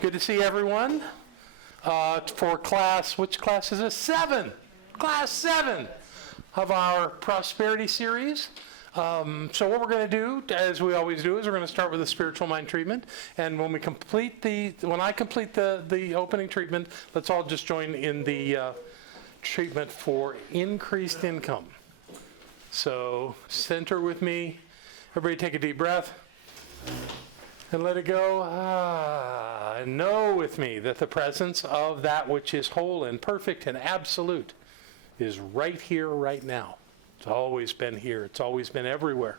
Good to see everyone for class, which class is this? 7. Class 7 of our prosperity series. So what we're going to do, as we always do, is we're going to start with a spiritual mind treatment. And when I complete the opening treatment, let's all just join in the treatment for increased income. So center with me. Everybody take a deep breath. And let it go. And know with me that the presence of that which is whole and perfect and absolute is right here, right now. It's always been here. It's always been everywhere.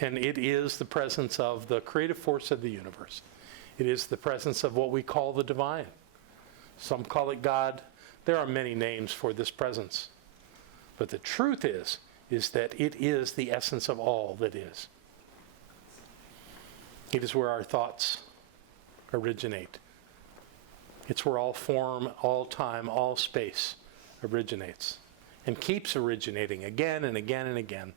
And it is the presence of the creative force of the universe. It is the presence of what we call the divine. Some call it God. There are many names for this presence. But the truth is that it is the essence of all that is. It is where our thoughts originate. It's where all form, all time, all space originates and keeps originating again and again and again,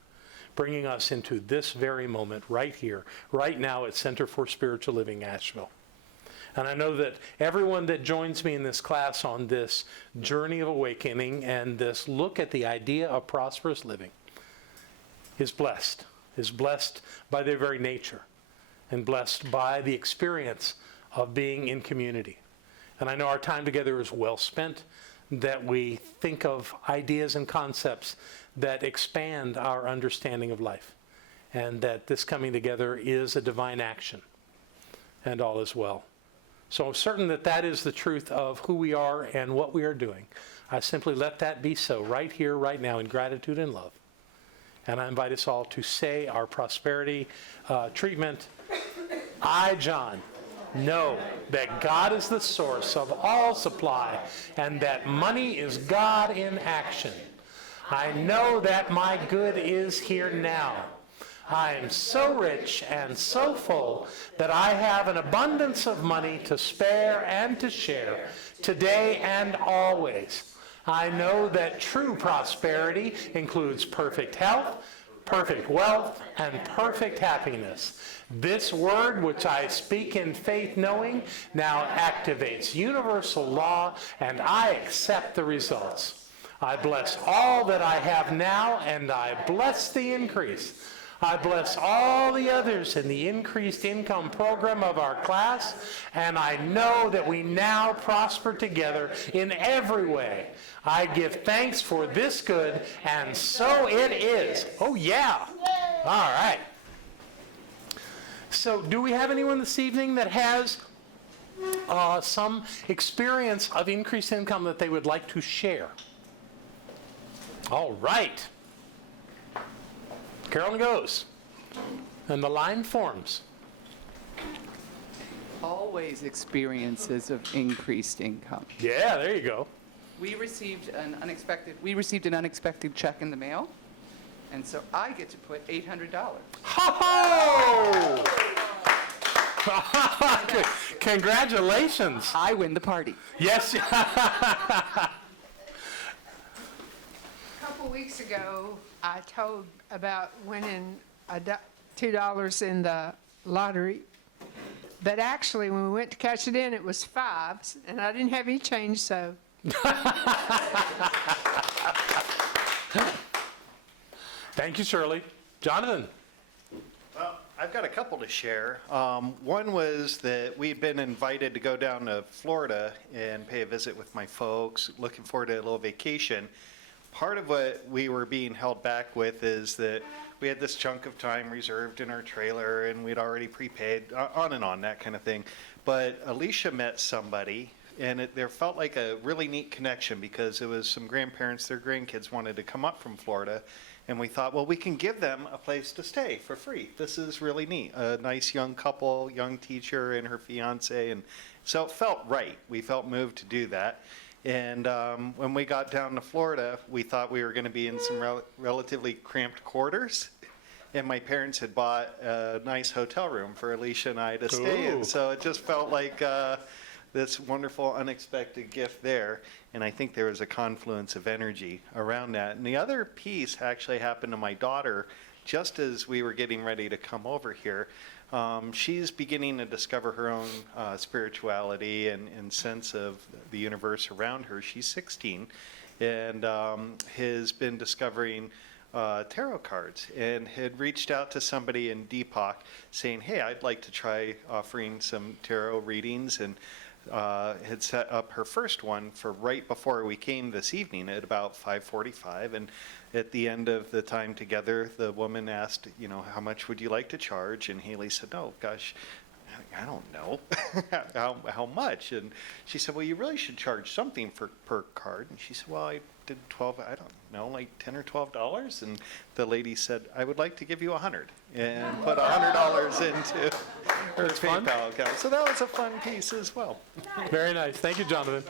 bringing us into this very moment right here, right now at Center for Spiritual Living, Asheville. And I know that everyone that joins me in this class on this journey of awakening and this look at the idea of prosperous living is blessed by their very nature, and blessed by the experience of being in community. And I know our time together is well spent, that we think of ideas and concepts that expand our understanding of life, and that this coming together is a divine action, and all is well. So I'm certain that that is the truth of who we are and what we are doing. I simply let that be so right here, right now, in gratitude and love. And I invite us all to say our prosperity treatment. I, John, know that God is the source of all supply and that money is God in action. I know that my good is here now. I am so rich and so full that I have an abundance of money to spare and to share today and always. I know that true prosperity includes perfect health, perfect wealth, and perfect happiness. This word, which I speak in faith knowing, now activates universal law, and I accept the results. I bless all that I have now, and I bless the increase. I bless all the others in the increased income program of our class, and I know that we now prosper together in every way. I give thanks for this good, and so it is. Oh, yeah. All right. So do we have anyone this evening that has some experience of increased income that they would like to share? All right. Carolyn goes. And the line forms. Always experiences of increased income. Yeah, there you go. We received an unexpected check in the mail, and so I get to put $800. Ho-ho! Congratulations. I win the party. Yes. A couple weeks ago, I told about winning $2 in the lottery. But actually, when we went to cash it in, it was 5s, and I didn't have any change, so. Thank you, Shirley. Jonathan. Well, I've got a couple to share. One was that we'd been invited to go down to Florida and pay a visit with my folks, looking forward to a little vacation. Part of what we were being held back with is that we had this chunk of time reserved in our trailer and we'd already prepaid, on and on, that kind of thing. But Alicia met somebody, and there felt like a really neat connection because it was some grandparents, their grandkids wanted to come up from Florida. And we thought, well, we can give them a place to stay for free. This is really neat. A nice young couple, young teacher and her fiance. And so it felt right. We felt moved to do that. And when we got down to Florida, we thought we were going to be in some relatively cramped quarters. And my parents had bought a nice hotel room for Alicia and I to stay in. So it just felt like this wonderful, unexpected gift there. And I think there was a confluence of energy around that. And the other piece actually happened to my daughter just as we were getting ready to come over here. she's beginning to discover her own spirituality and sense of the universe around her. She's 16 and has been discovering tarot cards and had reached out to somebody in Deepak saying, hey, I'd like to try offering some tarot readings, and had set up her first one for right before we came this evening at about 5:45. And at the end of the time together, the woman asked, how much would you like to charge? And Haley said, oh, gosh, I don't know. how much? And she said, well, you really should charge something per card. And she said, well, I did 12, I don't know, like $10 or $12. And the lady said, I would like to give you $100, and put $100 into her fun. PayPal account. So that was a fun piece as well. Very nice. Thank you, Jonathan.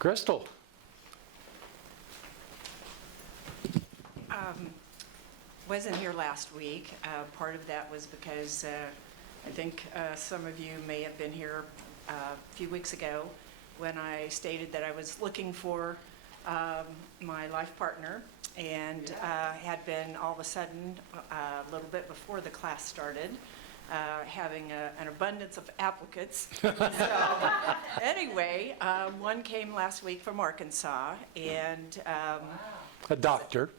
Crystal? Wasn't here last week. Part of that was because I think some of you may have been here a few weeks ago when I stated that I was looking for my life partner, and had been all of a sudden, a little bit before the class started, having an abundance of applicants. So anyway, one came last week from Arkansas, and A doctor.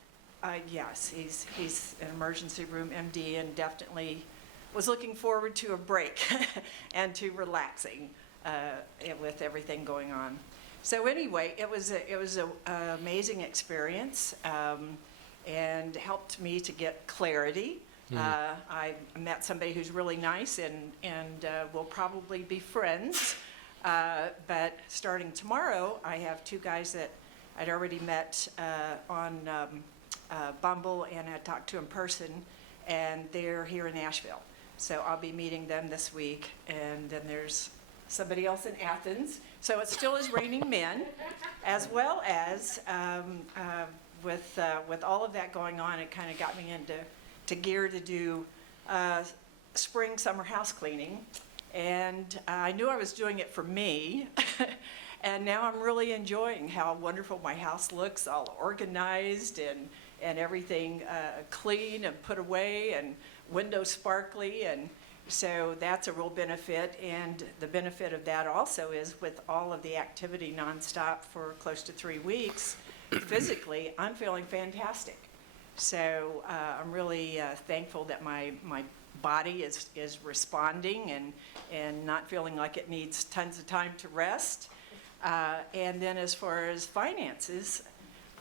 yes, he's an emergency room MD, and definitely was looking forward to a break and to relaxing with everything going on. So anyway, it was an amazing experience, and helped me to get clarity. I met somebody who's really nice, and we'll probably be friends. But starting tomorrow, I have two guys that I'd already met on Bumble, and I talked to in person, and they're here in Asheville. So I'll be meeting them this week, and then there's somebody else in Athens. So it still is raining men, as well as with all of that going on, it kind of got me into gear to do spring, summer house cleaning. And I knew I was doing it for me. And now I'm really enjoying how wonderful my house looks, all organized and everything clean and put away, and windows sparkly. And so that's a real benefit. And the benefit of that also is with all of the activity nonstop for close to 3 weeks, physically, I'm feeling fantastic. So I'm really thankful that my body is responding and not feeling like it needs tons of time to rest. And then as far as finances,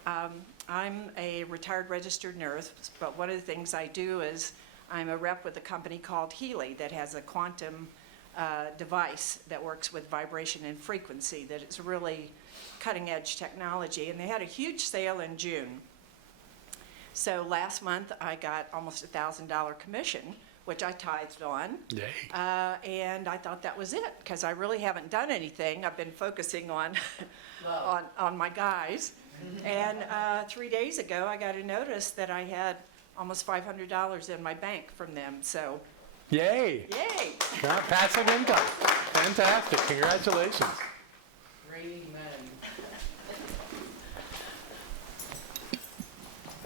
I'm a retired registered nurse, but one of the things I do is I'm a rep with a company called Healy that has a quantum device that works with vibration and frequency, that it's really cutting edge technology. And they had a huge sale in June. So last month I got almost $1,000 commission, which I tithed on. Yay. And I thought that was it, because I really haven't done anything. I've been focusing on on my guys. And 3 days ago, I got a notice that I had almost $500 in my bank from them. So, Yay. yay! Passive income. Fantastic. Congratulations.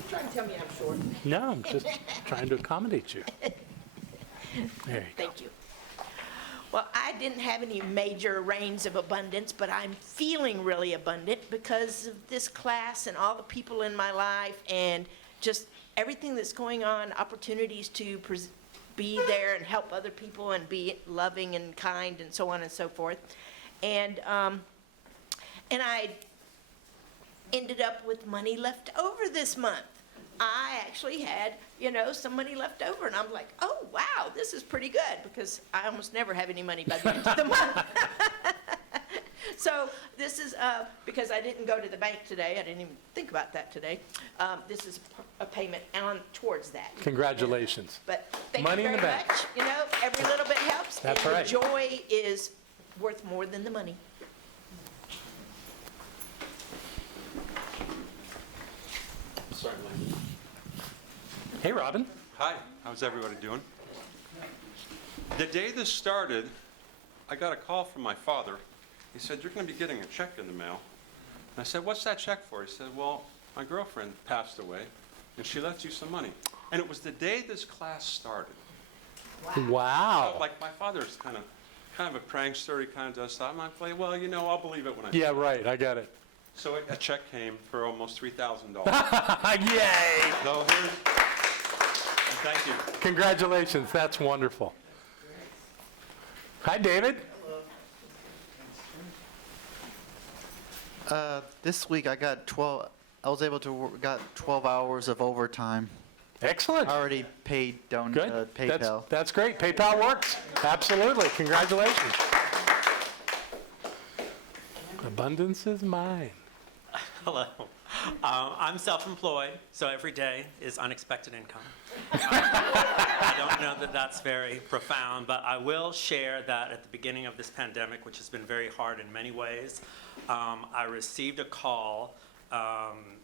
Trying to tell me I'm short. No, I'm just trying to accommodate you. There you go. Thank you. Well, I didn't have any major rains of abundance, but I'm feeling really abundant because of this class and all the people in my life and just everything that's going on, opportunities to be there and help other people and be loving and kind and so on and so forth. And I ended up with money left over this month. I actually had, some money left over, and I'm like, oh, wow, this is pretty good, because I almost never have any money by the end of the month. So this is, because I didn't go to the bank today, I didn't even think about that today, this is a payment on towards that. Congratulations. But thank Money you in very the bank. much. Every little bit helps. That's and right. The joy is worth more than the money. Hey, Robin. Hi, how's everybody doing? The day this started, I got a call from my father. He said, you're going to be getting a check in the mail. And I said, what's that check for? He said, well, my girlfriend passed away, and she left you some money. And it was the day this class started. Wow. Like, my father's kind of a prankster. He kind of does stuff. I'm like, well, you know, I'll believe it when I see Yeah, it. right, I got it. So a check came for almost $3,000. Yay! So here's, thank you. Congratulations, that's wonderful. Hi, David. This week I was able to got 12 hours of overtime. Excellent. Already paid down Good. PayPal. That's great. PayPal works. Absolutely. Congratulations. Abundance is mine. Hello. I'm self-employed, so every day is unexpected income. I don't know that that's very profound, but I will share that at the beginning of this pandemic, which has been very hard in many ways, I received a call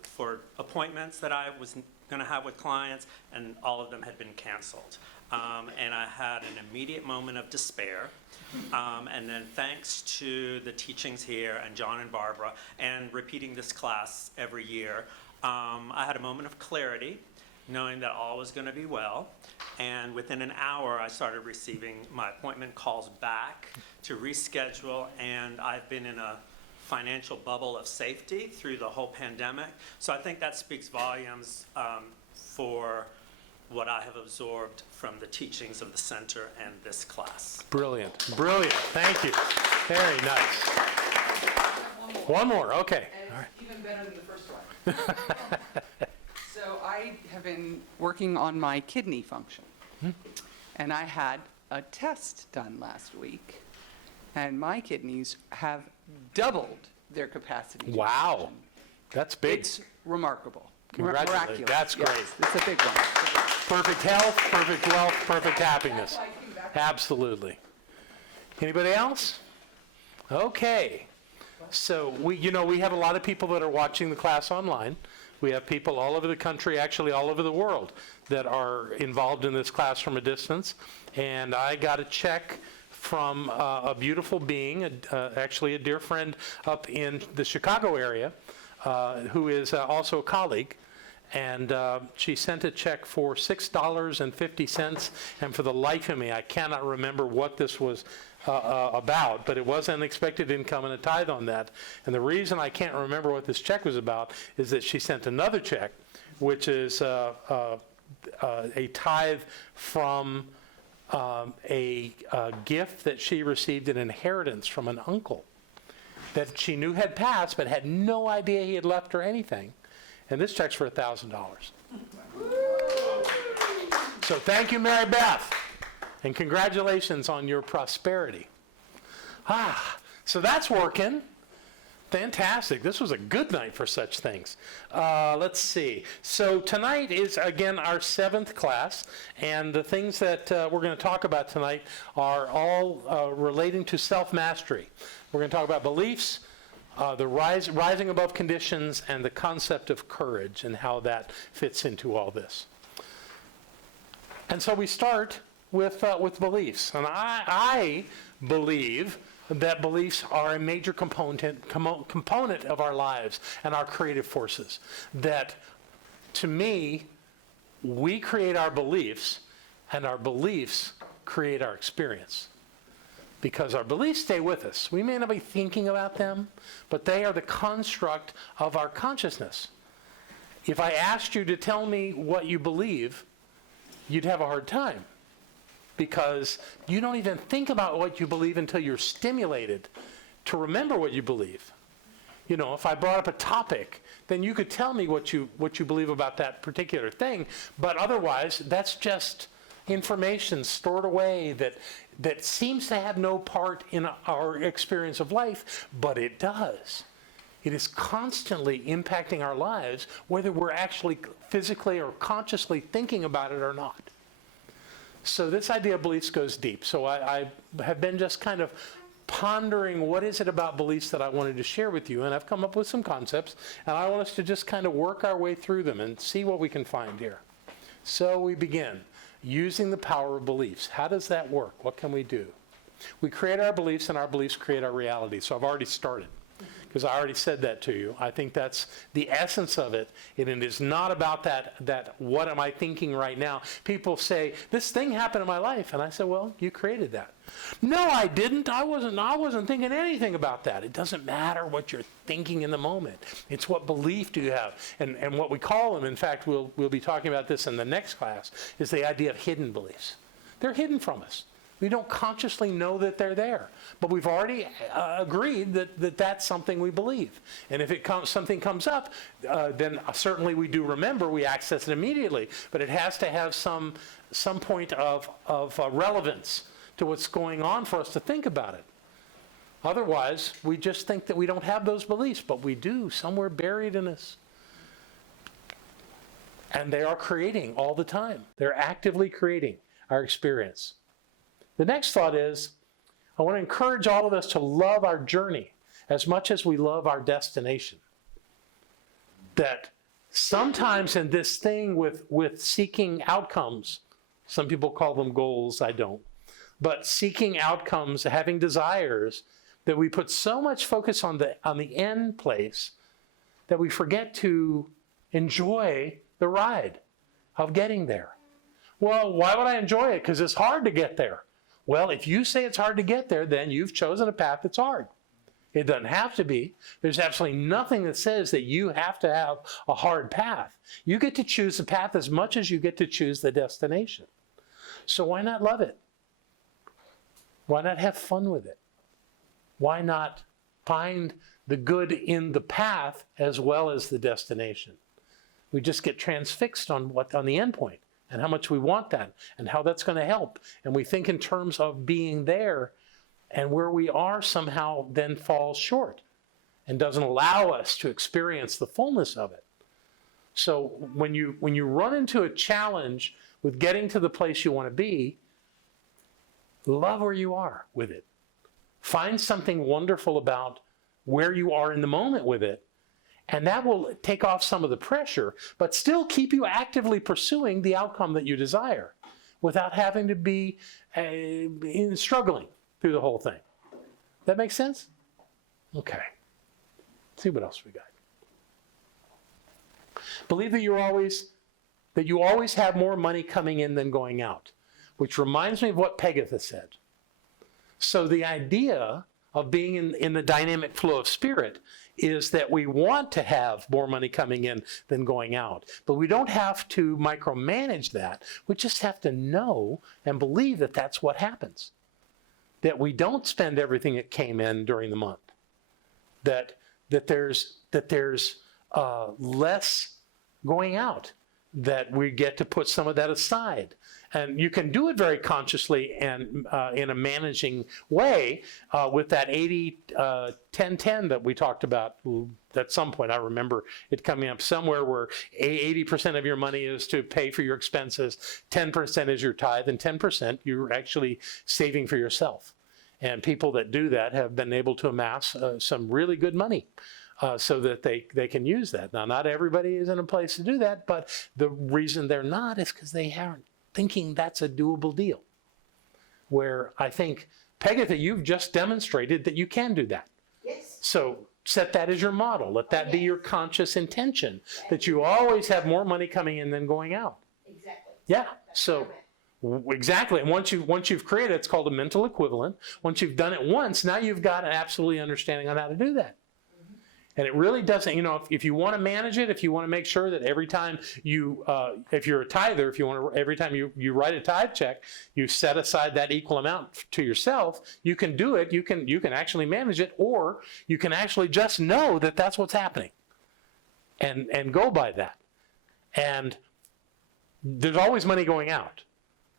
for appointments that I was going to have with clients, and all of them had been canceled. And I had an immediate moment of despair. And then thanks to the teachings here and John and Barbara and repeating this class every year, I had a moment of clarity, knowing that all was going to be well. And within an hour, I started receiving my appointment calls back to reschedule, and I've been in a financial bubble of safety through the whole pandemic. So I think that speaks volumes for what I have absorbed from the teachings of the center and this class. Brilliant. Brilliant. Thank you. Very nice. One more. Okay. And All right. it's even better than the first one. So I have been working on my kidney function. And I had a test done last week, and my kidneys have doubled their capacity. to Wow. function. That's big. It's remarkable. Congratulations. Miraculous. That's Yes, great. it's a big one. Perfect health, perfect wealth, perfect happiness. That's why I came back. Absolutely. Anybody else? Okay. So we have a lot of people that are watching the class online. We have people all over the country, actually all over the world, that are involved in this class from a distance. And I got a check from a beautiful being, actually a dear friend up in the Chicago area, who is also a colleague. And she sent a check for $6.50, and for the life of me, I cannot remember what this was about, but it was unexpected income and a tithe on that. And the reason I can't remember what this check was about is that she sent another check, which is a tithe from a gift that she received, an inheritance from an uncle that she knew had passed, but had no idea he had left her anything. And this check's for $1,000. So thank you, Mary Beth, and congratulations on your prosperity. So that's working. Fantastic. This was a good night for such things. Let's see. So tonight is, again, our 7th class, and the things that we're going to talk about tonight are all relating to self-mastery. We're going to talk about beliefs, the rising above conditions, and the concept of courage and how that fits into all this. And so we start with beliefs. And I believe that beliefs are a major component of our lives and our creative forces. That, to me, we create our beliefs, and our beliefs create our experience. Because our beliefs stay with us. We may not be thinking about them, but they are the construct of our consciousness. If I asked you to tell me what you believe, you'd have a hard time. Because you don't even think about what you believe until you're stimulated to remember what you believe. You know, if I brought up a topic, then you could tell me what you believe about that particular thing, but otherwise, that's just information stored away that seems to have no part in our experience of life, but it does. It is constantly impacting our lives, whether we're actually physically or consciously thinking about it or not. So this idea of beliefs goes deep. So I have been just kind of pondering what is it about beliefs that I wanted to share with you, and I've come up with some concepts, and I want us to just kind of work our way through them and see what we can find here. So we begin. Using the power of beliefs. How does that work? What can we do? We create our beliefs, and our beliefs create our reality. So I've already started. because I already said that to you. I think that's the essence of it, and it is not about that what am I thinking right now. People say, this thing happened in my life, and I said, well, you created that. No, I didn't. I wasn't thinking anything about that. It doesn't matter what you're thinking in the moment. It's what belief do you have. And what we call them, in fact, we'll be talking about this in the next class, is the idea of hidden beliefs. They're hidden from us. We don't consciously know that they're there. But we've already agreed that that's something we believe. And if something comes up, then certainly we do remember, we access it immediately. But it has to have some point of relevance to what's going on for us to think about it. Otherwise, we just think that we don't have those beliefs, but we do, somewhere buried in us. And they are creating all the time. They're actively creating our experience. The next thought is, I want to encourage all of us to love our journey as much as we love our destination. That sometimes in this thing with seeking outcomes, some people call them goals, I don't, but seeking outcomes, having desires, that we put so much focus on the end place that we forget to enjoy the ride of getting there. Well, why would I enjoy it? Because it's hard to get there. Well, if you say it's hard to get there, then you've chosen a path that's hard. It doesn't have to be. There's absolutely nothing that says that you have to have a hard path. You get to choose the path as much as you get to choose the destination. So why not love it? Why not have fun with it? Why not find the good in the path as well as the destination? We just get transfixed on the end point and how much we want that and how that's going to help. And we think in terms of being there, and where we are somehow then falls short and doesn't allow us to experience the fullness of it. So when you run into a challenge with getting to the place you want to be, love where you are with it. Find something wonderful about where you are in the moment with it, and that will take off some of the pressure, but still keep you actively pursuing the outcome that you desire without having to be struggling through the whole thing. That makes sense? Okay. Let's see what else we got. Believe that you always have more money coming in than going out, which reminds me of what Pegatha said. So the idea of being in the dynamic flow of spirit is that we want to have more money coming in than going out. But we don't have to micromanage that. We just have to know and believe that that's what happens. That we don't spend everything that came in during the month. That there's less going out. That we get to put some of that aside. And you can do it very consciously and in a managing way with that 80-10-10 that we talked about at some point. I remember it coming up somewhere where 80% of your money is to pay for your expenses, 10% is your tithe, and 10% you're actually saving for yourself. And people that do that have been able to amass some really good money. So that they can use that. Now, not everybody is in a place to do that, but the reason they're not is because they aren't thinking that's a doable deal. Where I think, Pegatha, you've just demonstrated that you can do that. Yes. So set that as your model. Let that be your conscious intention, that you always have more money coming in than going out. Exactly. Yeah, so exactly. And once you've created it, it's called a mental equivalent. Once you've done it once, now you've got an absolute understanding on how to do that. And it really doesn't, if you want to manage it, if you want to make sure that every time you, if you're a tither, every time you write a tithe check, you set aside that equal amount to yourself, you can do it, you can actually manage it, or you can actually just know that that's what's happening and go by that. And there's always money going out.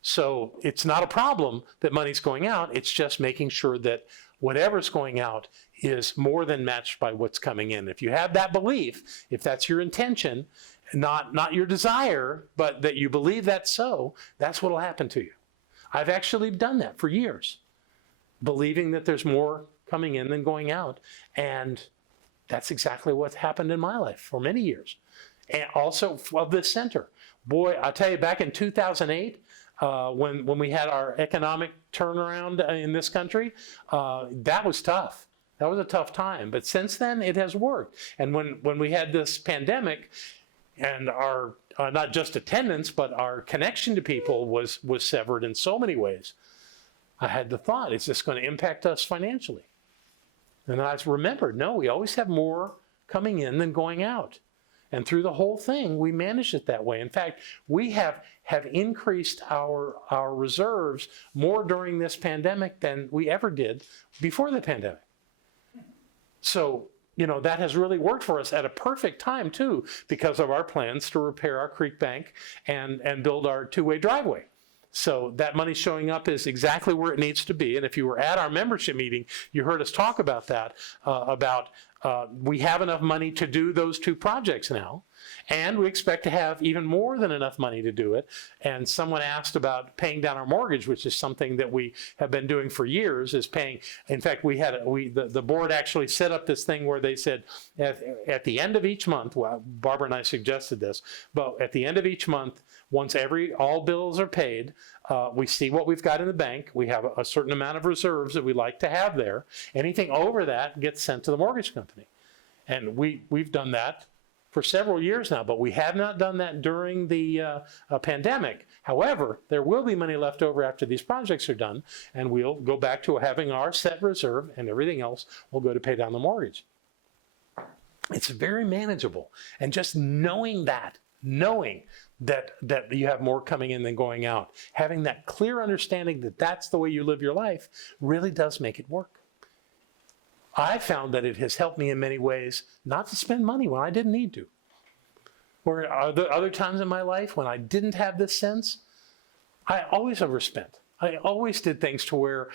So it's not a problem that money's going out, it's just making sure that whatever's going out is more than matched by what's coming in. If you have that belief, if that's your intention, not your desire, but that you believe that's so, that's what will happen to you. I've actually done that for years, believing that there's more coming in than going out. And that's exactly what's happened in my life for many years. And also of this center. Boy, I'll tell you, back in 2008, when we had our economic turnaround in this country, that was tough. That was a tough time. But since then, it has worked. And when we had this pandemic, and our, not just attendance, but our connection to people was severed in so many ways, I had the thought, is this going to impact us financially? And I remembered, no, we always have more coming in than going out. And through the whole thing, we managed it that way. In fact, we have increased our reserves more during this pandemic than we ever did before the pandemic. So, you know, that has really worked for us at a perfect time too, because of our plans to repair our creek bank and build our two-way driveway. So that money showing up is exactly where it needs to be. And if you were at our membership meeting, you heard us talk about that, we have enough money to do those two projects now, and we expect to have even more than enough money to do it. And someone asked about paying down our mortgage, which is something that we have been doing for years, is paying. In fact, the board actually set up this thing where they said at the end of each month, well, Barbara and I suggested this, but at the end of each month, once all bills are paid, we see what we've got in the bank. We have a certain amount of reserves that we like to have there. Anything over that gets sent to the mortgage company. And we've done that for several years now, but we have not done that during the pandemic. However, there will be money left over after these projects are done, and we'll go back to having our set reserve, and everything else will go to pay down the mortgage. It's very manageable. And just knowing that you have more coming in than going out, having that clear understanding that that's the way you live your life really does make it work. I found that it has helped me in many ways not to spend money when I didn't need to. Where other times in my life when I didn't have this sense, I always overspent. I always did things to where,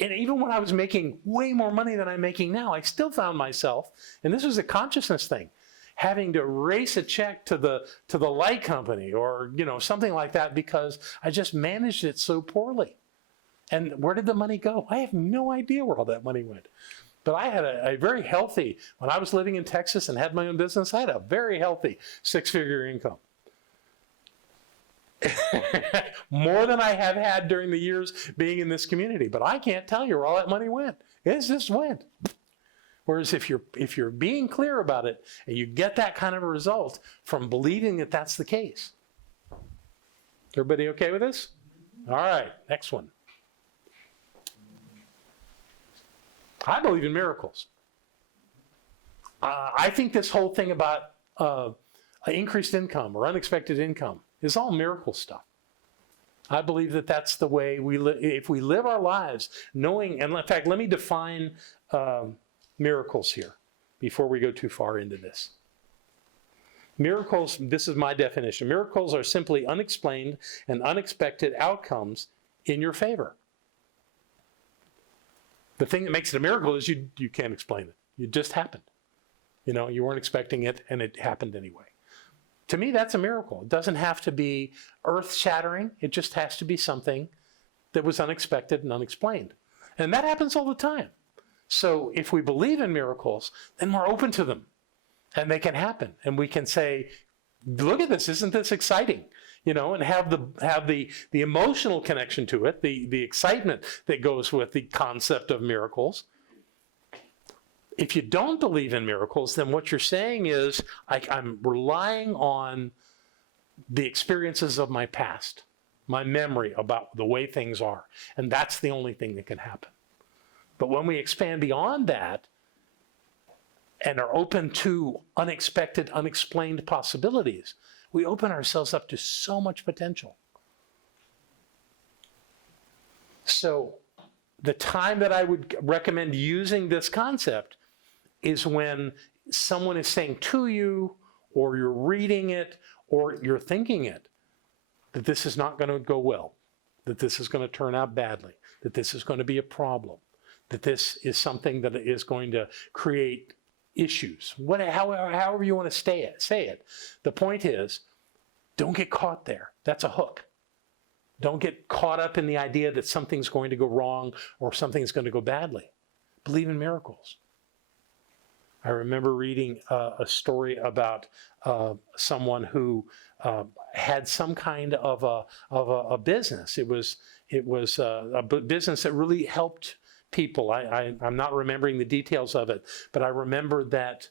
and even when I was making way more money than I'm making now, I still found myself, and this was a consciousness thing, having to race a check to the light company or, you know, something like that because I just managed it so poorly. And where did the money go? I have no idea where all that money went. But I had a very healthy, when I was living in Texas and had my own business, I had a very healthy six-figure income. More than I have had during the years being in this community. But I can't tell you where all that money went. It just went. Whereas if you're being clear about it and you get that kind of a result from believing that that's the case. Everybody okay with this? All right, next one. I believe in miracles. I think this whole thing about increased income or unexpected income is all miracle stuff. I believe that that's the way we live. If we live our lives knowing, and in fact, let me define miracles here before we go too far into this. Miracles, this is my definition. Miracles are simply unexplained and unexpected outcomes in your favor. The thing that makes it a miracle is you can't explain it. It just happened. You know, you weren't expecting it and it happened anyway. To me, that's a miracle. It doesn't have to be earth-shattering. It just has to be something that was unexpected and unexplained. And that happens all the time. So if we believe in miracles, then we're open to them. And they can happen. And we can say, look at this, isn't this exciting? You know, and have the emotional connection to it, the excitement that goes with the concept of miracles. If you don't believe in miracles, then what you're saying is, I'm relying on the experiences of my past, my memory about the way things are. And that's the only thing that can happen. But when we expand beyond that and are open to unexpected, unexplained possibilities, we open ourselves up to so much potential. So the time that I would recommend using this concept is when someone is saying to you, or you're reading it, or you're thinking it, that this is not going to go well, that this is going to turn out badly, that this is going to be a problem, that this is something that is going to create issues, however you want to say it. The point is, don't get caught there. That's a hook. Don't get caught up in the idea that something's going to go wrong or something's going to go badly. Believe in miracles. I remember reading a story about someone who had some kind of a business. It was a business that really helped people. I'm not remembering the details of it, but I remember that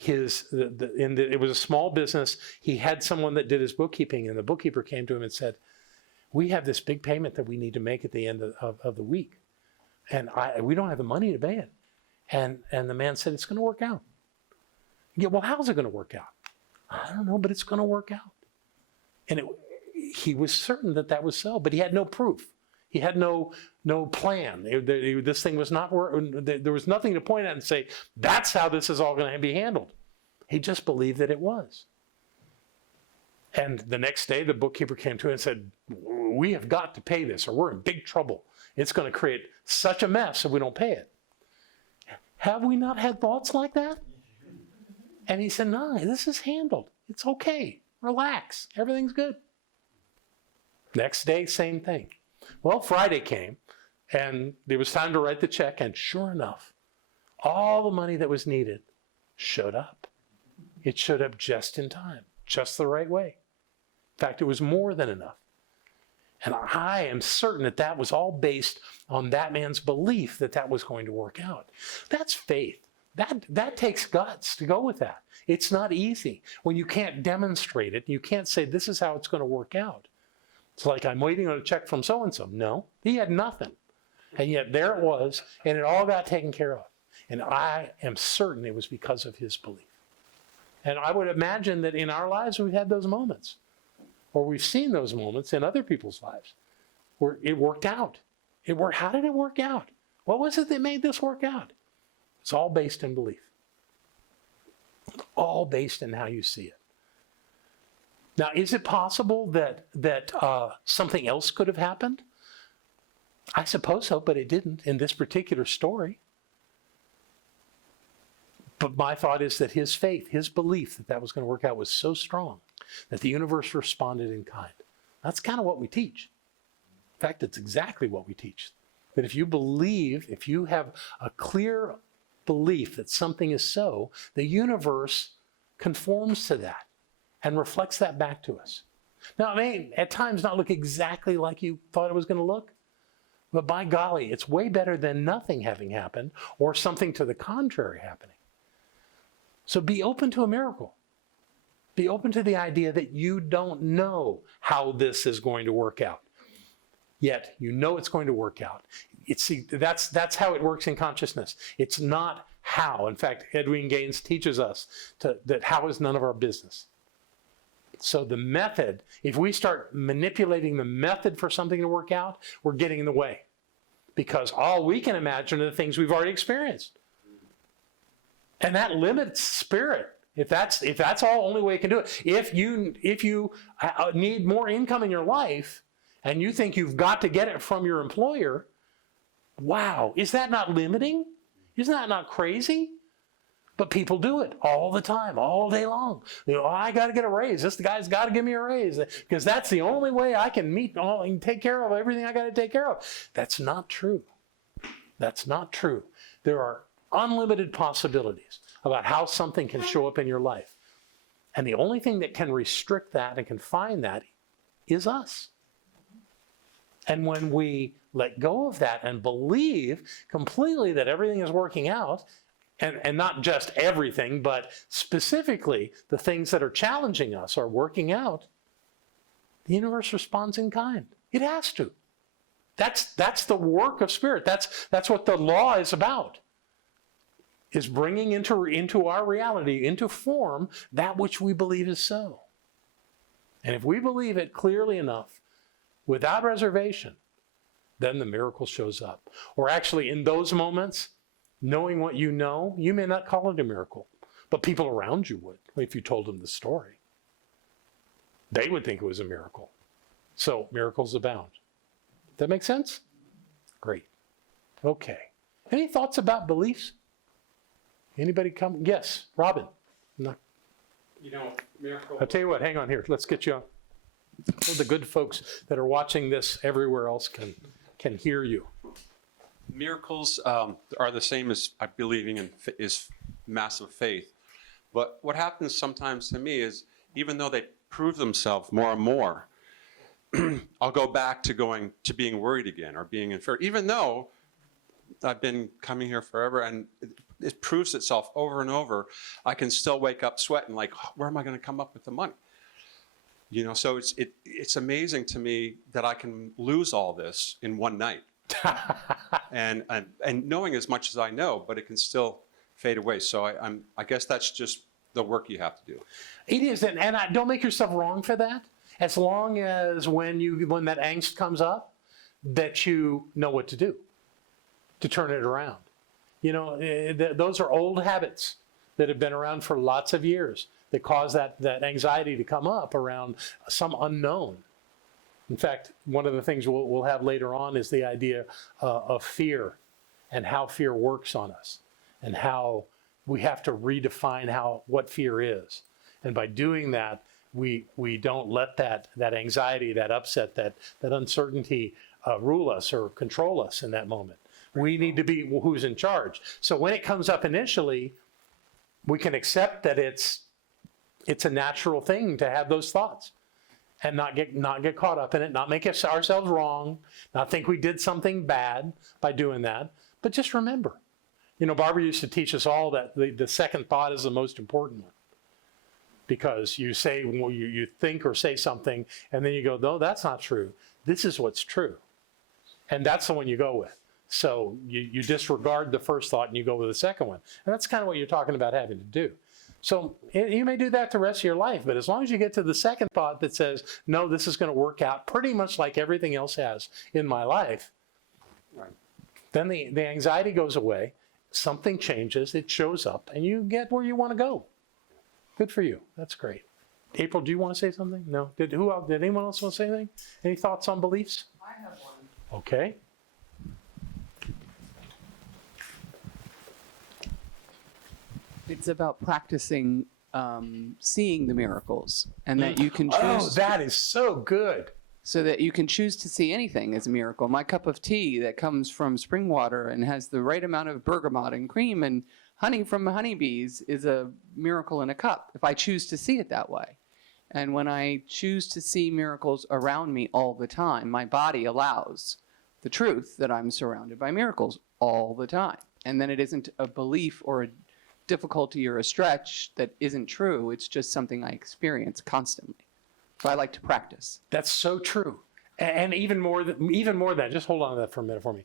it was a small business. He had someone that did his bookkeeping, and the bookkeeper came to him and said, we have this big payment that we need to make at the end of the week, and we don't have the money to pay it. And the man said, it's going to work out. Yeah, well, how's it going to work out? I don't know, but it's going to work out. And he was certain that was so, but he had no proof. He had no plan. This thing was not, there was nothing to point at and say, that's how this is all going to be handled. He just believed that it was. And the next day, the bookkeeper came to him and said, we have got to pay this or we're in big trouble. It's going to create such a mess if we don't pay it. Have we not had thoughts like that? And he said, no, this is handled. It's okay. Relax. Everything's good. Next day, same thing. Well, Friday came, and it was time to write the check, and sure enough, all the money that was needed showed up. It showed up just in time, just the right way. In fact, it was more than enough. And I am certain that was all based on that man's belief that was going to work out. That's faith. That takes guts to go with that. It's not easy when you can't demonstrate it. You can't say, this is how it's going to work out. It's like, I'm waiting on a check from so-and-so. No, he had nothing. And yet there it was, and it all got taken care of. And I am certain it was because of his belief. And I would imagine that in our lives we've had those moments, or we've seen those moments in other people's lives, where it worked out. How did it work out? What was it that made this work out? It's all based in belief. All based in how you see it. Now, is it possible that something else could have happened? I suppose so, but it didn't in this particular story. But my thought is that his faith, his belief that was going to work out was so strong that the universe responded in kind. That's kind of what we teach. In fact, it's exactly what we teach. That if you believe, if you have a clear belief that something is so, the universe conforms to that and reflects that back to us. Now, it may at times not look exactly like you thought it was going to look, but by golly, it's way better than nothing having happened or something to the contrary happening. So be open to a miracle. Be open to the idea that you don't know how this is going to work out. Yet you know it's going to work out. That's how it works in consciousness. It's not how. In fact, Edwin Gaines teaches us that how is none of our business. So the method, if we start manipulating the method for something to work out, we're getting in the way. Because all we can imagine are the things we've already experienced. And that limits spirit. If that's all only way you can do it. If you need more income in your life and you think you've got to get it from your employer, wow, is that not limiting? Isn't that not crazy? But people do it all the time, all day long. I got to get a raise. This guy's got to give me a raise because that's the only way I can meet all and take care of everything I got to take care of. That's not true. That's not true. There are unlimited possibilities about how something can show up in your life. And the only thing that can restrict that and confine that is us. And when we let go of that and believe completely that everything is working out, and not just everything, but specifically the things that are challenging us are working out, the universe responds in kind. It has to. That's the work of spirit. That's what the law is about. Is bringing into our reality, into form, that which we believe is so. And if we believe it clearly enough, without reservation, then the miracle shows up. Or actually, in those moments, knowing what you know, you may not call it a miracle, but people around you would, if you told them the story. They would think it was a miracle. So, miracles abound. That make sense? Great. Okay. Any thoughts about beliefs? Anybody come? Yes, Robin. No. Miracle. I'll tell you what, hang on here. Let's get you on. So the good folks that are watching this everywhere else can hear you. Miracles are the same as believing in is massive faith. But what happens sometimes to me is, even though they prove themselves more and more, I'll go back to being worried again or being in fear, even though I've been coming here forever, and it proves itself over and over. I can still wake up sweating like, where am I going to come up with the money? So it's amazing to me that I can lose all this in one night. and knowing as much as I know, but it can still fade away. So I guess that's just the work you have to do. It is, and don't make yourself wrong for that. As long as when that angst comes up, that you know what to do to turn it around. Those are old habits that have been around for lots of years that cause that anxiety to come up around some unknown. In fact, one of the things we'll have later on is the idea of fear and how fear works on us and how we have to redefine what fear is. And by doing that, we don't let that anxiety, that upset, that uncertainty rule us or control us in that moment. We need to be who's in charge. So when it comes up initially, we can accept that it's a natural thing to have those thoughts and not get caught up in it, not make ourselves wrong, not think we did something bad by doing that. But just remember, Barbara used to teach us all that the second thought is the most important one. Because you think or say something, and then you go, no, that's not true. This is what's true. And that's the one you go with. So you disregard the first thought and you go with the second one. And that's kind of what you're talking about having to do. So you may do that the rest of your life, but as long as you get to the second thought that says, no, this is going to work out pretty much like everything else has in my life, Right. then the anxiety goes away, something changes, it shows up, and you get where you want to go. Good for you. That's great. April, do you want to say something? No? Did anyone else want to say anything? Any thoughts on beliefs? I have one. Okay. It's about practicing seeing the miracles, and that you can choose. Oh, that is so good. So that you can choose to see anything as a miracle. My cup of tea that comes from spring water and has the right amount of bergamot and cream and honey from honeybees is a miracle in a cup, if I choose to see it that way. And when I choose to see miracles around me all the time, my body allows the truth that I'm surrounded by miracles all the time. And then it isn't a belief or a difficulty or a stretch that isn't true. It's just something I experience constantly. So I like to practice. That's so true. And even more than that, just hold on to that for a minute for me.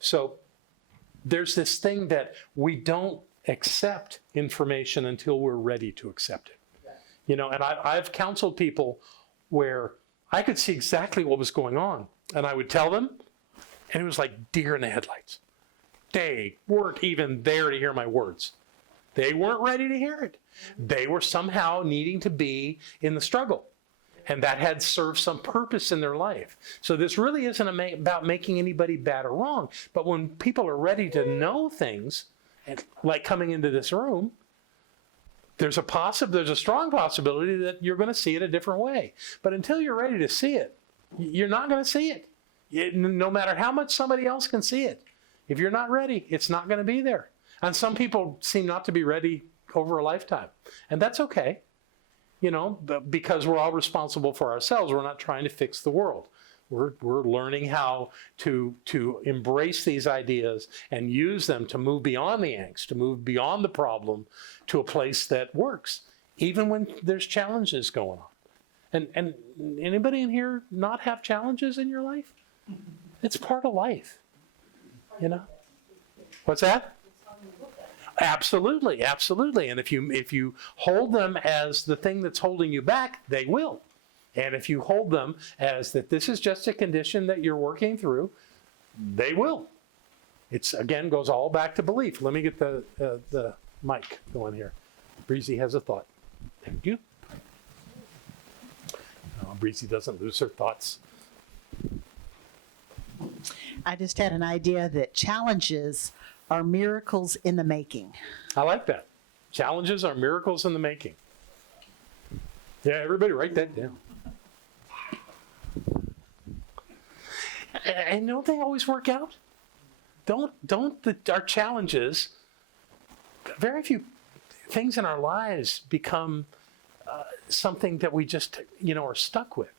So there's this thing that we don't accept information until we're ready to accept it. And I've counseled people where I could see exactly what was going on, and I would tell them, and it was like deer in the headlights. They weren't even there to hear my words. They weren't ready to hear it. They were somehow needing to be in the struggle, and that had served some purpose in their life. So this really isn't about making anybody bad or wrong, but when people are ready to know things, like coming into this room, there's a strong possibility that you're going to see it a different way. But until you're ready to see it, you're not going to see it. No matter how much somebody else can see it. If you're not ready, it's not going to be there. And some people seem not to be ready over a lifetime. And that's okay, because we're all responsible for ourselves. We're not trying to fix the world. We're learning how to embrace these ideas and use them to move beyond the angst, to move beyond the problem to a place that works, even when there's challenges going on. And anybody in here not have challenges in your life? It's part of life, What's that? Absolutely, absolutely. And if you hold them as the thing that's holding you back, they will. And if you hold them as that this is just a condition that you're working through, they will. It's, again, goes all back to belief. Let me get the mic going here. Breezy has a thought. Thank you. Breezy doesn't lose her thoughts. I just had an idea that challenges are miracles in the making. I like that. Challenges are miracles in the making. Yeah, everybody write that down. And don't they always work out? Our challenges, very few things in our lives become something that we just, are stuck with.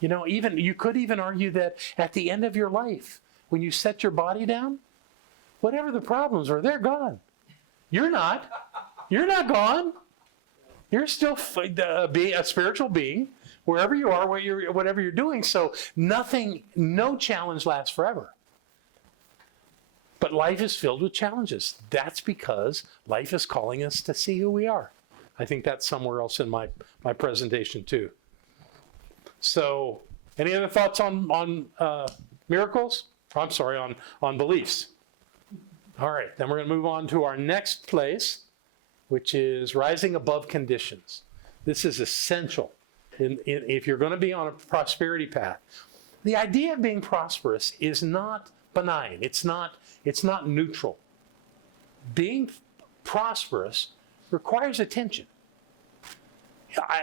You could even argue that at the end of your life, when you set your body down, whatever the problems are, they're gone. You're not. You're not gone. You're still a spiritual being, wherever you are, whatever you're doing. So no challenge lasts forever. But life is filled with challenges. That's because life is calling us to see who we are. I think that's somewhere else in my presentation too. So, any other thoughts on miracles? I'm sorry, on beliefs. All right, then we're going to move on to our next place, which is rising above conditions. This is essential if you're going to be on a prosperity path. The idea of being prosperous is not benign. It's not neutral. Being prosperous requires attention.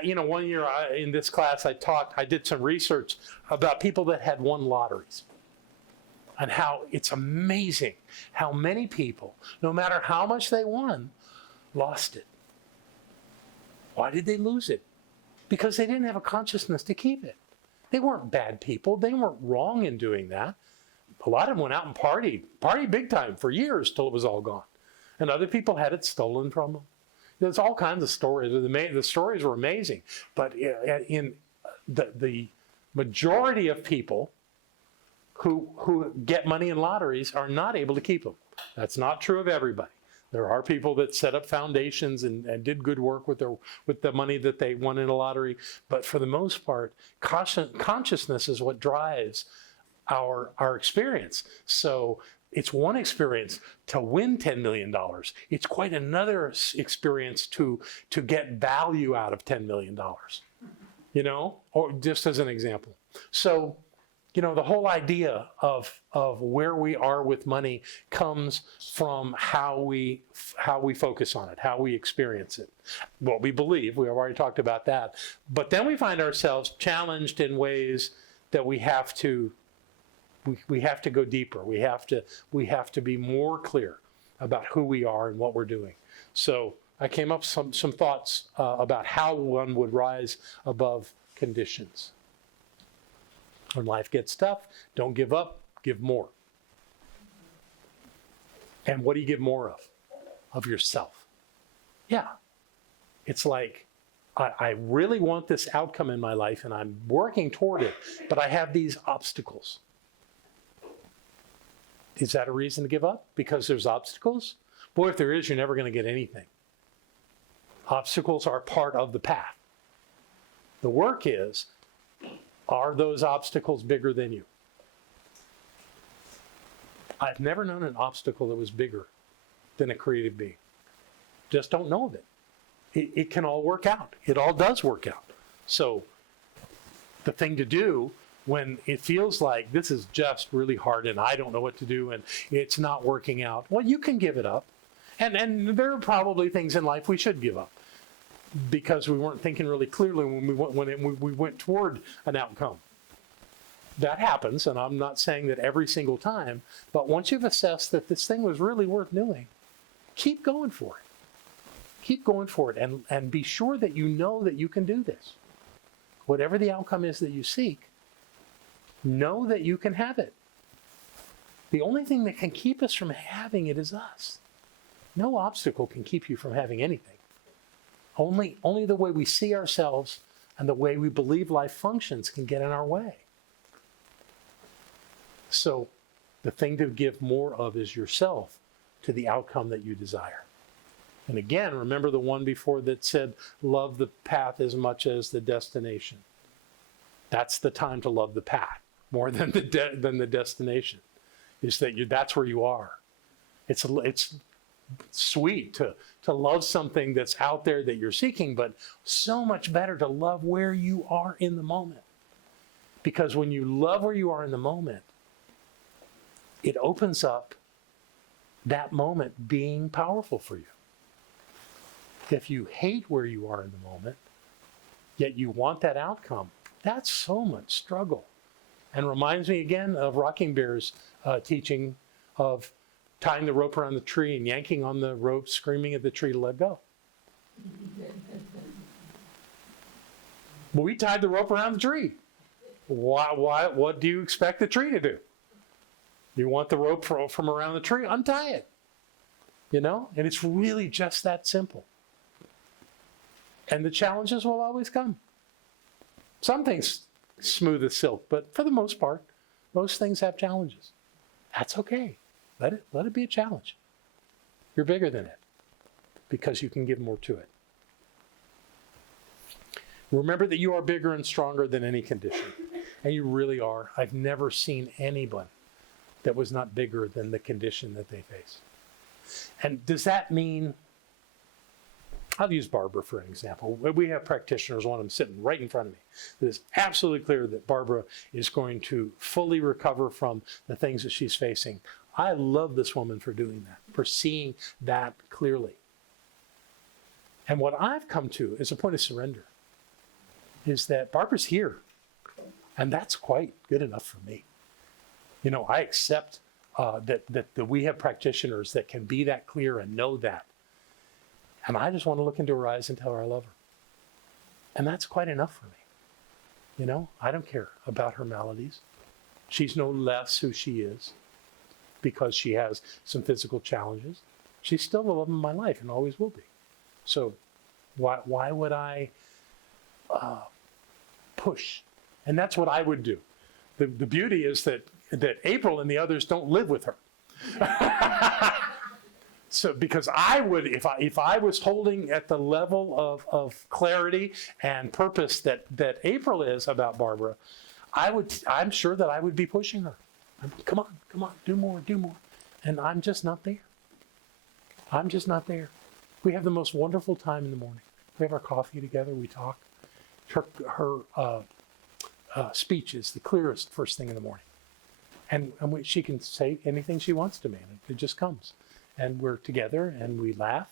One year in this class I did some research about people that had won lotteries. And how it's amazing how many people, no matter how much they won, lost it. Why did they lose it? Because they didn't have a consciousness to keep it. They weren't bad people. They weren't wrong in doing that. A lot of them went out and partied big time for years till it was all gone. And other people had it stolen from them. There's all kinds of stories. The stories were amazing. But in the majority of people who get money in lotteries are not able to keep them. That's not true of everybody. There are people that set up foundations and did good work with the money that they won in a lottery. But for the most part, consciousness is what drives our experience. So it's one experience to win $10 million. It's quite another experience to get value out of $10 million, or just as an example. So, the whole idea of where we are with money comes from how we focus on it, how we experience it, what we believe. We've already talked about that. But then we find ourselves challenged in ways that we have to go deeper. We have to be more clear about who we are and what we're doing. So I came up with some thoughts about how one would rise above conditions. When life gets tough, don't give up, give more. And what do you give more of? Of yourself. Yeah. It's like, I really want this outcome in my life and I'm working toward it, but I have these obstacles. Is that a reason to give up? Because there's obstacles? Boy, if there is, you're never going to get anything. Obstacles are part of the path. The work is, are those obstacles bigger than you? I've never known an obstacle that was bigger than a creative being. Just don't know of it. It can all work out. It all does work out. So the thing to do when it feels like this is just really hard and I don't know what to do and it's not working out, well, you can give it up. And there are probably things in life we should give up, because we weren't thinking really clearly when we went toward an outcome. That happens, and I'm not saying that every single time, but once you've assessed that this thing was really worth doing, keep going for it. Keep going for it, and be sure that you know that you can do this. Whatever the outcome is that you seek, know that you can have it. The only thing that can keep us from having it is us. No obstacle can keep you from having anything. Only the way we see ourselves and the way we believe life functions can get in our way. So the thing to give more of is yourself to the outcome that you desire. And again, remember the one before that said, love the path as much as the destination. That's the time to love the path more than the destination. Is that that's where you are. It's sweet to love something that's out there that you're seeking, but so much better to love where you are in the moment. Because when you love where you are in the moment, it opens up that moment being powerful for you. If you hate where you are in the moment, yet you want that outcome, that's so much struggle. And reminds me again of Rocking Bear's teaching of tying the rope around the tree and yanking on the rope, screaming at the tree to let go. Well, we tied the rope around the tree. Why, what do you expect the tree to do? You want the rope from around the tree? Untie it. You know? And it's really just that simple. And the challenges will always come. Some things smooth as silk, but for the most part, most things have challenges. That's okay. Let it be a challenge. You're bigger than it because you can give more to it. Remember that you are bigger and stronger than any condition. And you really are. I've never seen anyone that was not bigger than the condition that they face. And does that mean, I'll use Barbara for an example. We have practitioners, one of them sitting right in front of me. It is absolutely clear that Barbara is going to fully recover from the things that she's facing. I love this woman for doing that, for seeing that clearly. And what I've come to as a point of surrender is that Barbara's here. And that's quite good enough for me. You know, I accept that we have practitioners that can be that clear and know that. And I just want to look into her eyes and tell her I love her. And that's quite enough for me. You know, I don't care about her maladies. She's no less who she is because she has some physical challenges. She's still the love of my life and always will be. So why would I push? And that's what I would do. The beauty is that April and the others don't live with her. So because I would, if I was holding at the level of clarity and purpose that April is about Barbara, I'm sure that I would be pushing her. Come on, do more. And I'm just not there. I'm just not there. We have the most wonderful time in the morning. We have our coffee together, we talk. Her speech is the clearest first thing in the morning. And she can say anything she wants to me, and it just comes. And we're together, and we laugh,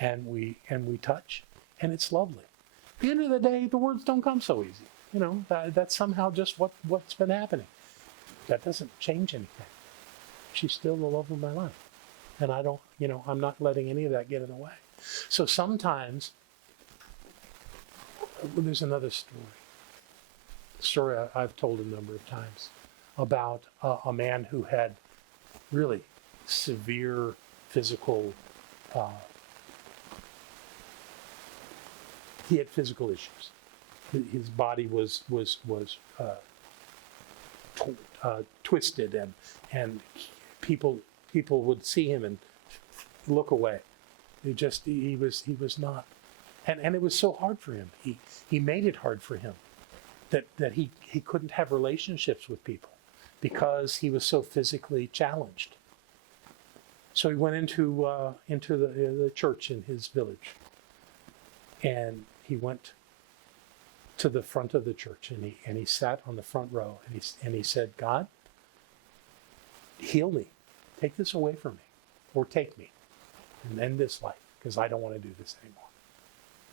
and we touch, and it's lovely. At the end of the day, the words don't come so easy. You know, that's somehow just what's been happening. That doesn't change anything. She's still the love of my life. And I don't, you know, I'm not letting any of that get in the way. So sometimes, there's another story I've told a number of times about a man who had really severe physical, he had physical issues. His body was twisted, and people would see him and look away. He was not, and it was so hard for him. He made it hard for him that he couldn't have relationships with people because he was so physically challenged. So he went into the church in his village, and he went to the front of the church, and he sat on the front row, and he said, God, heal me, take this away from me, or take me and end this life, because I don't want to do this anymore.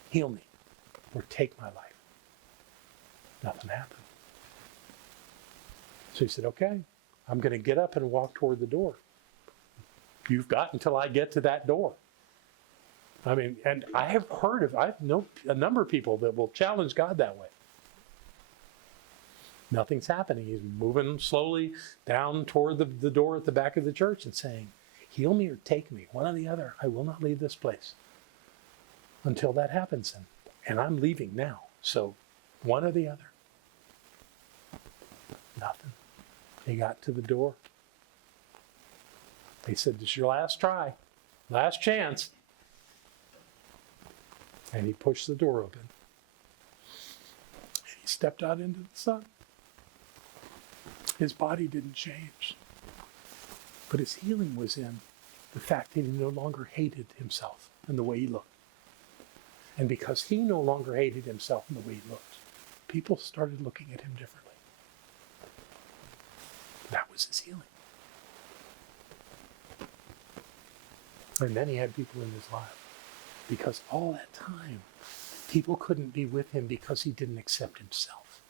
Heal me, or take my life. Nothing happened. So he said, okay, I'm going to get up and walk toward the door. You've got until I get to that door. I mean, and I know a number of people that will challenge God that way. Nothing's happening. He's moving slowly down toward the door at the back of the church and saying, heal me or take me, one or the other. I will not leave this place until that happens. And I'm leaving now. So one or the other. Nothing. He got to the door. He said, this is your last try, last chance. And he pushed the door open. And he stepped out into the sun. His body didn't change. But his healing was in the fact that he no longer hated himself and the way he looked. And because he no longer hated himself and the way he looked, people started looking at him differently. That was his healing. And then he had people in his life. Because all that time, people couldn't be with him because he didn't accept himself.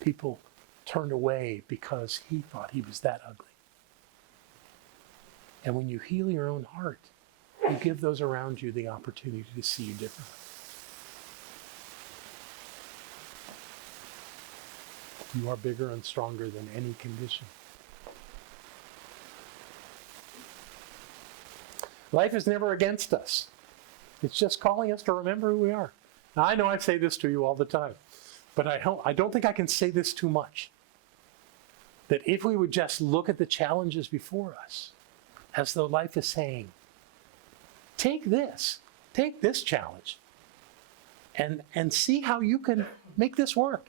People turned away because he thought he was that ugly. And when you heal your own heart, you give those around you the opportunity to see you differently. You are bigger and stronger than any condition. Life is never against us. It's just calling us to remember who we are. Now, I know I say this to you all the time, but I don't think I can say this too much. That if we would just look at the challenges before us, as though life is saying, take this challenge, and see how you can make this work.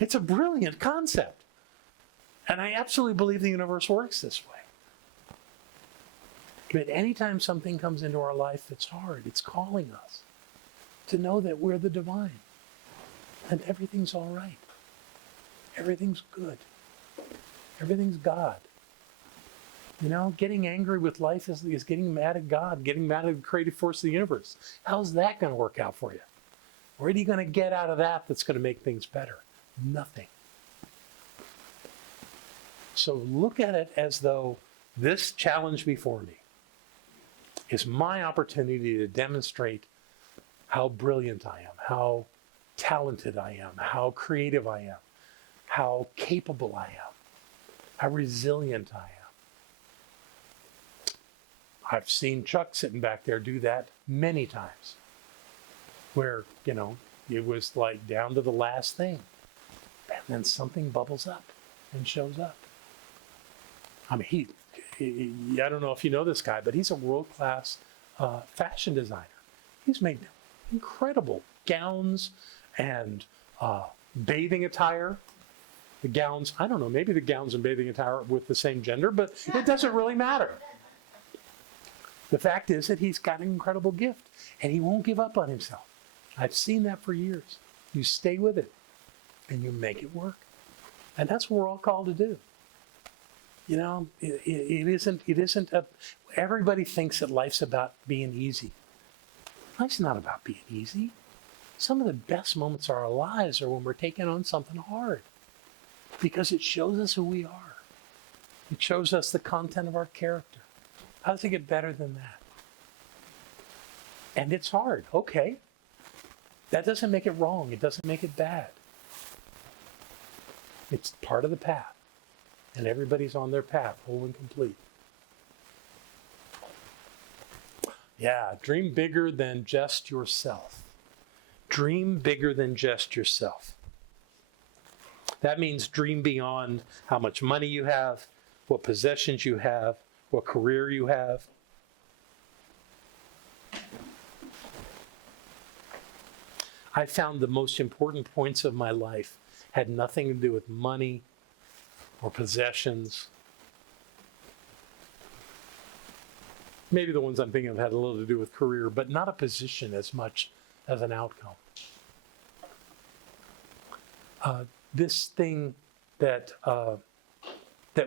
It's a brilliant concept. And I absolutely believe the universe works this way. But anytime something comes into our life that's hard, it's calling us to know that we're the divine and everything's all right. Everything's good. Everything's God. You know, getting angry with life is getting mad at God, getting mad at the creative force of the universe. How's that going to work out for you? What are you going to get out of that that's going to make things better? Nothing. So look at it as though this challenge before me is my opportunity to demonstrate how brilliant I am, how talented I am, how creative I am, how capable I am, how resilient I am. I've seen Chuck sitting back there do that many times, where, you know, it was like down to the last thing. And then something bubbles up and shows up. I mean, I don't know if you know this guy, but he's a world-class fashion designer. He's made incredible gowns and bathing attire. The gowns, I don't know, maybe the gowns and bathing attire are with the same gender, but it doesn't really matter. The fact is that he's got an incredible gift, and he won't give up on himself. I've seen that for years. You stay with it, and you make it work. And that's what we're all called to do. You know, it isn't everybody thinks that life's about being easy. Life's not about being easy. Some of the best moments of our lives are when we're taking on something hard, because it shows us who we are. It shows us the content of our character. How does it get better than that? And it's hard. Okay. That doesn't make it wrong. It doesn't make it bad. It's part of the path. And everybody's on their path, whole and complete. Yeah, dream bigger than just yourself. Dream bigger than just yourself. That means dream beyond how much money you have, what possessions you have, what career you have. I found the most important points of my life had nothing to do with money or possessions. Maybe the ones I'm thinking of had a little to do with career, but not a position as much as an outcome. This thing that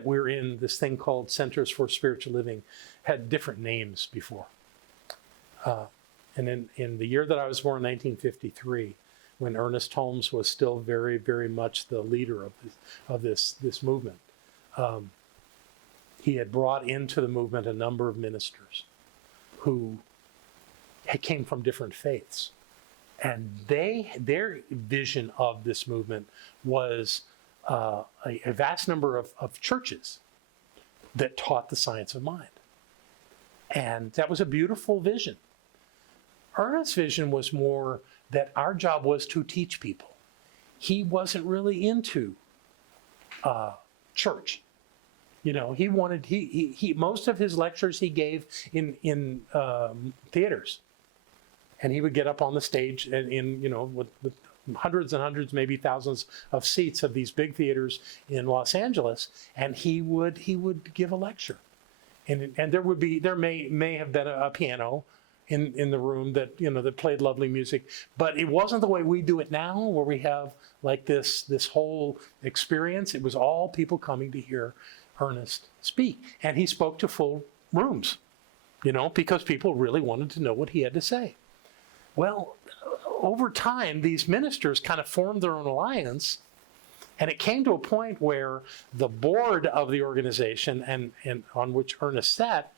we're in, this thing called Centers for Spiritual Living, had different names before. And in the year that I was born, 1953, when Ernest Holmes was still very, very much the leader of this movement, he had brought into the movement a number of ministers who came from different faiths. And their vision of this movement was a vast number of churches that taught the science of mind. And that was a beautiful vision. Ernest's vision was more that our job was to teach people. He wasn't really into church. You know, he wanted, he most of his lectures he gave in theaters. And he would get up on the stage in you know, with hundreds and hundreds, maybe thousands of seats of these big theaters in Los Angeles, and he would give a lecture. And there may have been a piano in the room that, you know, that played lovely music, but it wasn't the way we do it now, where we have like this whole experience. It was all people coming to hear Ernest speak, and he spoke to full rooms, you know, because people really wanted to know what he had to say. Well, over time, these ministers kind of formed their own alliance, and it came to a point where the board of the organization and on which Ernest sat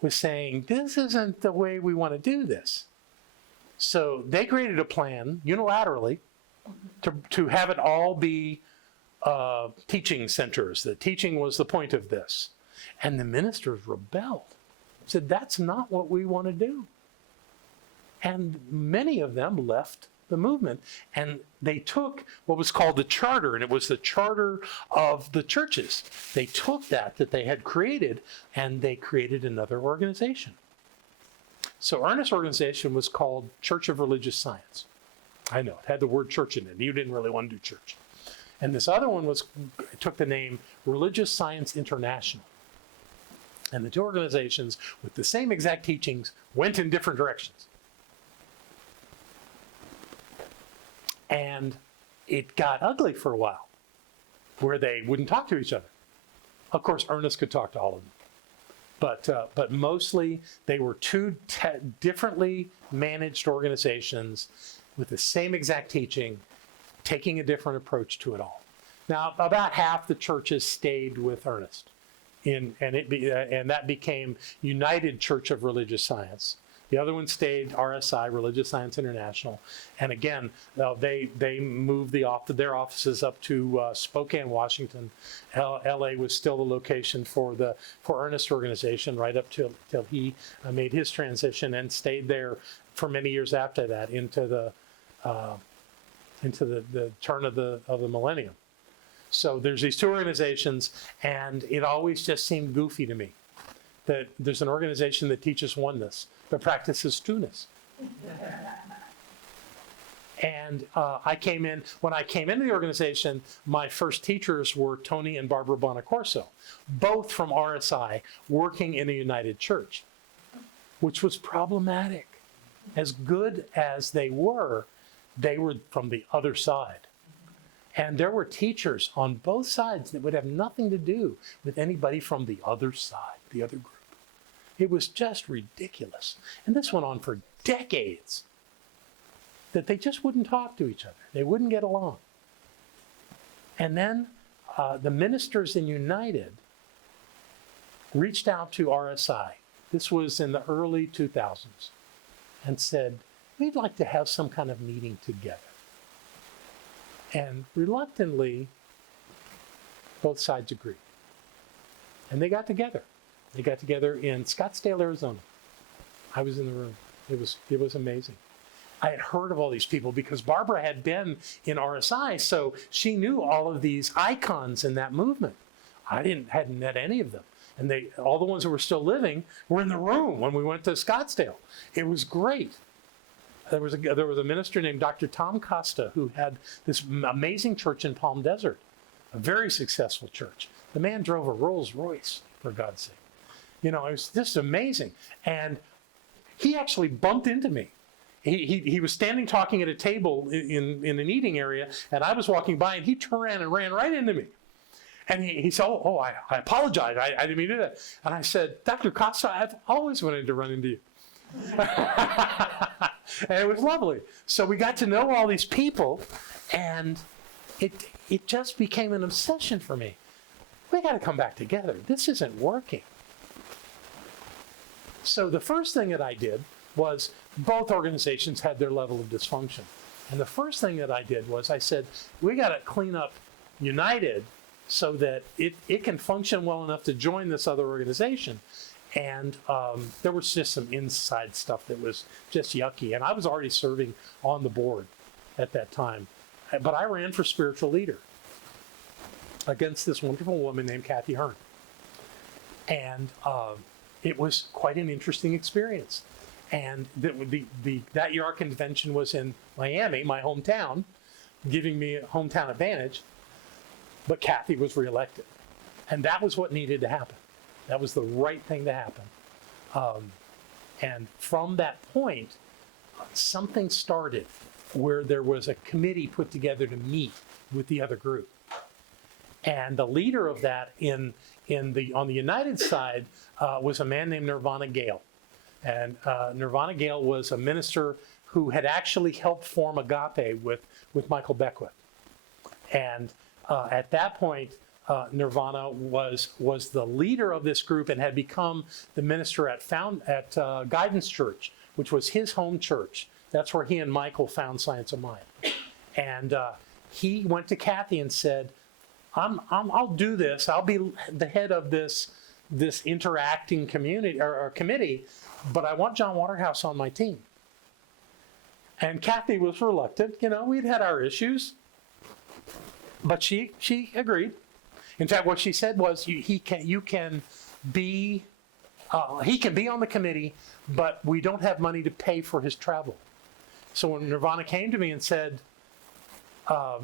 was saying, this isn't the way we want to do this. So they created a plan unilaterally to have it all be teaching centers. The teaching was the point of this. And the ministers rebelled. said, that's not what we want to do. And many of them left the movement, and they took what was called the charter, and it was the charter of the churches. They took that they had created, and they created another organization. So Ernest's organization was called Church of Religious Science. I know, it had the word church in it. You didn't really want to do church. And this other one took the name Religious Science International. And the two organizations with the same exact teachings went in different directions. And it got ugly for a while, where they wouldn't talk to each other. Of course, Ernest could talk to all of them. But mostly they were two differently managed organizations with the same exact teaching, taking a different approach to it all. Now, about half the churches stayed with Ernest, and that became United Church of Religious Science. The other one stayed RSI, Religious Science International, and again, they moved their offices up to Spokane, Washington. LA was still the location for Ernest's organization right up till he made his transition and stayed there for many years after that into the turn of the millennium. So there's these two organizations, and it always just seemed goofy to me that there's an organization that teaches oneness but practices two-ness. And when I came into the organization, my first teachers were Tony and Barbara Bonacorso, both from RSI, working in a United Church, which was problematic. As good as they were from the other side. And there were teachers on both sides that would have nothing to do with anybody from the other side, the other group. It was just ridiculous. And this went on for decades, that they just wouldn't talk to each other. They wouldn't get along. And then the ministers in United reached out to RSI. This was in the early 2000s, and said, we'd like to have some kind of meeting together. And reluctantly, both sides agreed. And they got together. They got together in Scottsdale, Arizona. I was in the room. It was amazing. I had heard of all these people because Barbara had been in RSI, so she knew all of these icons in that movement. I hadn't met any of them. And all the ones that were still living were in the room when we went to Scottsdale. It was great. There was a minister named Dr. Tom Costa who had this amazing church in Palm Desert, a very successful church. The man drove a Rolls Royce, for God's sake. You know, it was just amazing. And he actually bumped into me. He was standing talking at a table in an eating area, and I was walking by, and he turned around and ran right into me. And he said, I apologize. I didn't mean to do that. And I said, Dr. Costa, I've always wanted to run into you. And it was lovely. So we got to know all these people, and it just became an obsession for me. We got to come back together. This isn't working. So the first thing that I did was both organizations had their level of dysfunction. And the first thing that I did was I said, we got to clean up United so that it can function well enough to join this other organization. And there was just some inside stuff that was just yucky. And I was already serving on the board at that time. But I ran for spiritual leader against this wonderful woman named Kathy Hearn. And it was quite an interesting experience. And that year our convention was in Miami, my hometown, giving me a hometown advantage. But Kathy was reelected. And that was what needed to happen. That was the right thing to happen. And from that point, something started where there was a committee put together to meet with the other group. And the leader of that on the United side was a man named Nirvana Gale. And Nirvana Gale was a minister who had actually helped form Agape with Michael Beckwith. And at that point, Nirvana was the leader of this group and had become the minister at Guidance Church, which was his home church. That's where he and Michael found Science of Mind. And he went to Kathy and said, I'll do this. I'll be the head of this this interacting community or committee, but I want John Waterhouse on my team. And Kathy was reluctant. You know, we'd had our issues, but she agreed. In fact, what she said was, he can be on the committee, but we don't have money to pay for his travel. So when Nirvana came to me and said, I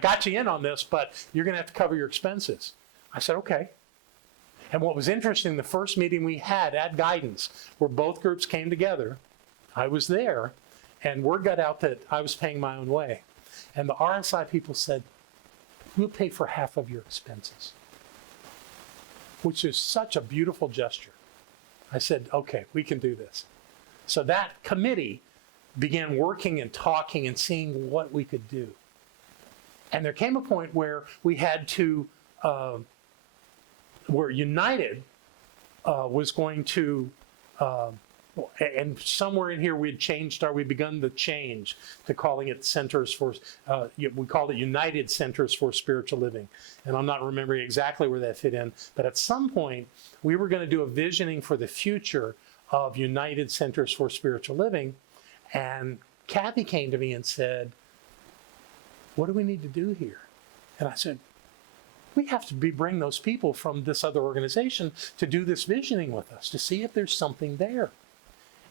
got you in on this, but you're going to have to cover your expenses. I said, okay. And what was interesting, the first meeting we had at Guidance, where both groups came together, I was there, and word got out that I was paying my own way. And the RSI people said, we'll pay for half of your expenses, which is such a beautiful gesture. I said, okay, we can do this. So that committee began working and talking and seeing what we could do. And there came a point where we had to, where United was going to, and somewhere in here we'd begun the change to calling it Centers for, we called it United Centers for Spiritual Living. And I'm not remembering exactly where that fit in, but at some point we were going to do a visioning for the future of United Centers for Spiritual Living. And Kathy came to me and said, what do we need to do here? And I said, we have to bring those people from this other organization to do this visioning with us, to see if there's something there.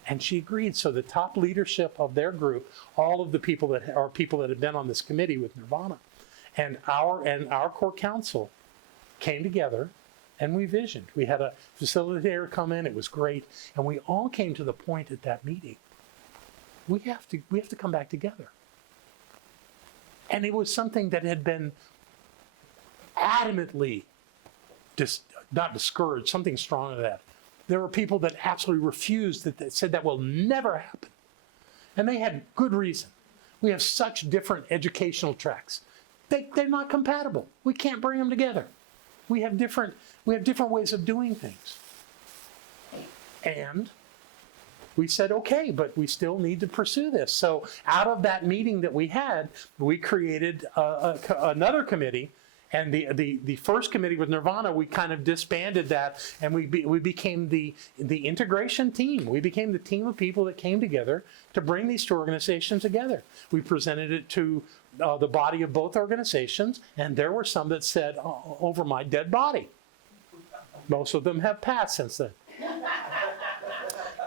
And she agreed. So the top leadership of their group, all of the people that had been on this committee with Nirvana, and our core council came together and we visioned. We had a facilitator come in. It was great. And we all came to the point at that meeting, we have to come back together. And it was something that had been adamantly, not discouraged, something strong to that. There were people that absolutely refused, that said that will never happen. And they had good reason. We have such different educational tracks. They're not compatible. We can't bring them together. We have different ways of doing things. And we said, okay, but we still need to pursue this. So out of that meeting that we had, we created another committee. And the first committee with Nirvana, we kind of disbanded that, and we became the integration team. We became the team of people that came together to bring these two organizations together. We presented it to the body of both organizations, and there were some that said, over my dead body. Most of them have passed since then.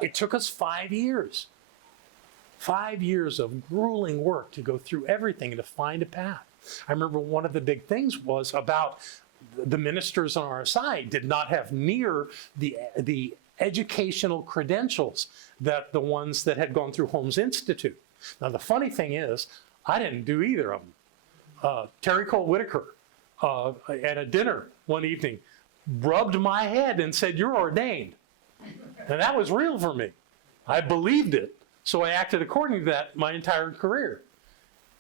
It took us 5 years. 5 years of grueling work to go through everything and to find a path. I remember one of the big things was about the ministers on our side did not have near the educational credentials that the ones that had gone through Holmes Institute. Now, the funny thing is, I didn't do either of them. Terry Cole Whitaker, at a dinner one evening, rubbed my head and said, "You're ordained." And that was real for me. I believed it, so I acted according to that my entire career.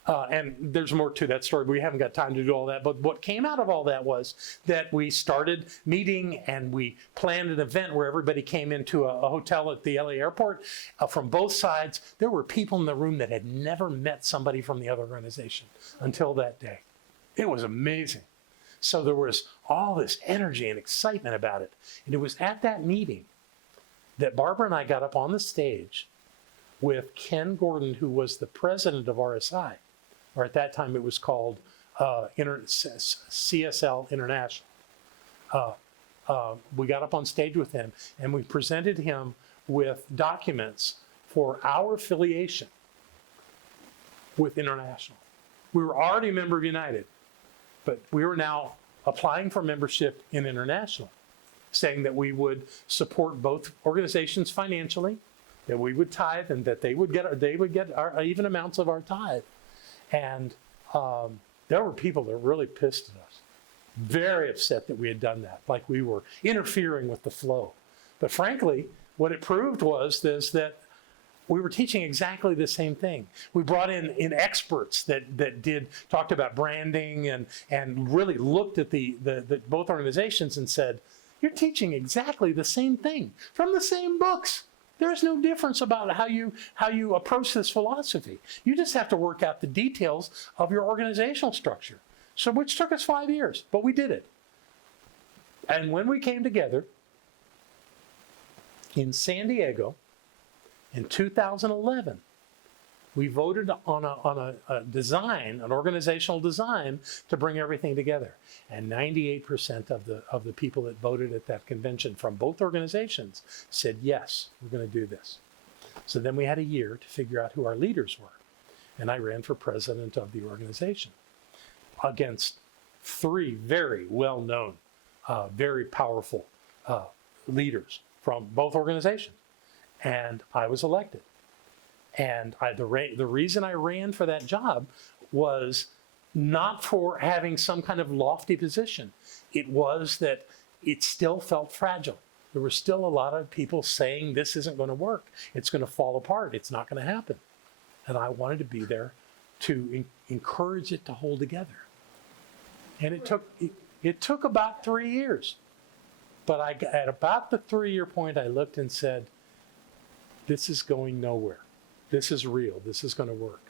And there's more to that story, but we haven't got time to do all that. But what came out of all that was that we started meeting and we planned an event where everybody came into a hotel at the LA airport from both sides. There were people in the room that had never met somebody from the other organization until that day. It was amazing. So there was all this energy and excitement about it. And it was at that meeting that Barbara and I got up on the stage with Ken Gordon, who was the president of RSI. Or at that time it was called CSL International. We got up on stage with him and we presented him with documents for our affiliation with International. We were already a member of United, but we were now applying for membership in International, saying that we would support both organizations financially, that we would tithe, and that they would get our even amounts of our tithe. And there were people that were really pissed at us, very upset that we had done that, like we were interfering with the flow. But frankly, what it proved was that we were teaching exactly the same thing. We brought in experts that talked about branding and really looked at the both organizations and said, you're teaching exactly the same thing from the same books. There's no difference about how you approach this philosophy. You just have to work out the details of your organizational structure. So which took us 5 years, but we did it. And when we came together in San Diego in 2011, we voted on a design, an organizational design to bring everything together. And 98% of the people that voted at that convention from both organizations said, yes, we're going to do this. So then we had a year to figure out who our leaders were. And I ran for president of the organization against 3 very well-known, very powerful leaders from both organizations. And I was elected. And the reason I ran for that job was not for having some kind of lofty position. It was that it still felt fragile. There were still a lot of people saying this isn't going to work. It's going to fall apart. It's not going to happen. And I wanted to be there to encourage it to hold together. And it took about 3 years. But at about the 3-year point, I looked and said, this is going nowhere. This is real. This is going to work.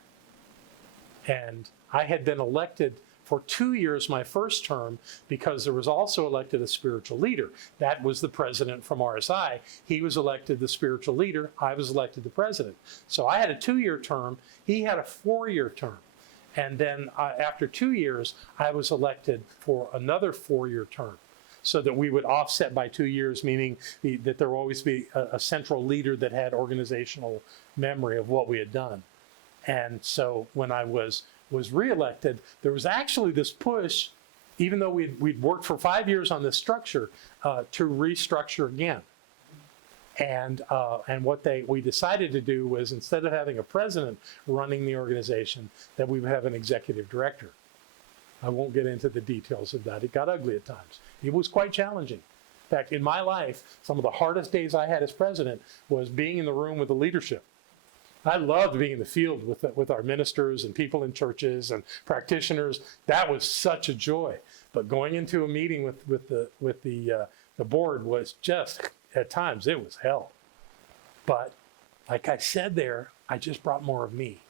And I had been elected for 2 years my first term because there was also elected a spiritual leader. That was the president from RSI. He was elected the spiritual leader. I was elected the president. So I had a 2-year term. He had a 4-year term. And then after 2 years, I was elected for another 4-year term, so that we would offset by 2 years, meaning that there will always be a central leader that had organizational memory of what we had done. And so when I was reelected, there was actually this push, even though we'd worked for 5 years on this structure, to restructure again. And what we decided to do was, instead of having a president running the organization, that we would have an executive director. I won't get into the details of that. It got ugly at times. It was quite challenging. In fact, in my life, some of the hardest days I had as president was being in the room with the leadership. I loved being in the field with our ministers and people in churches and practitioners. That was such a joy. But going into a meeting with the board was just, at times, it was hell. But like I said there, I just brought more of me.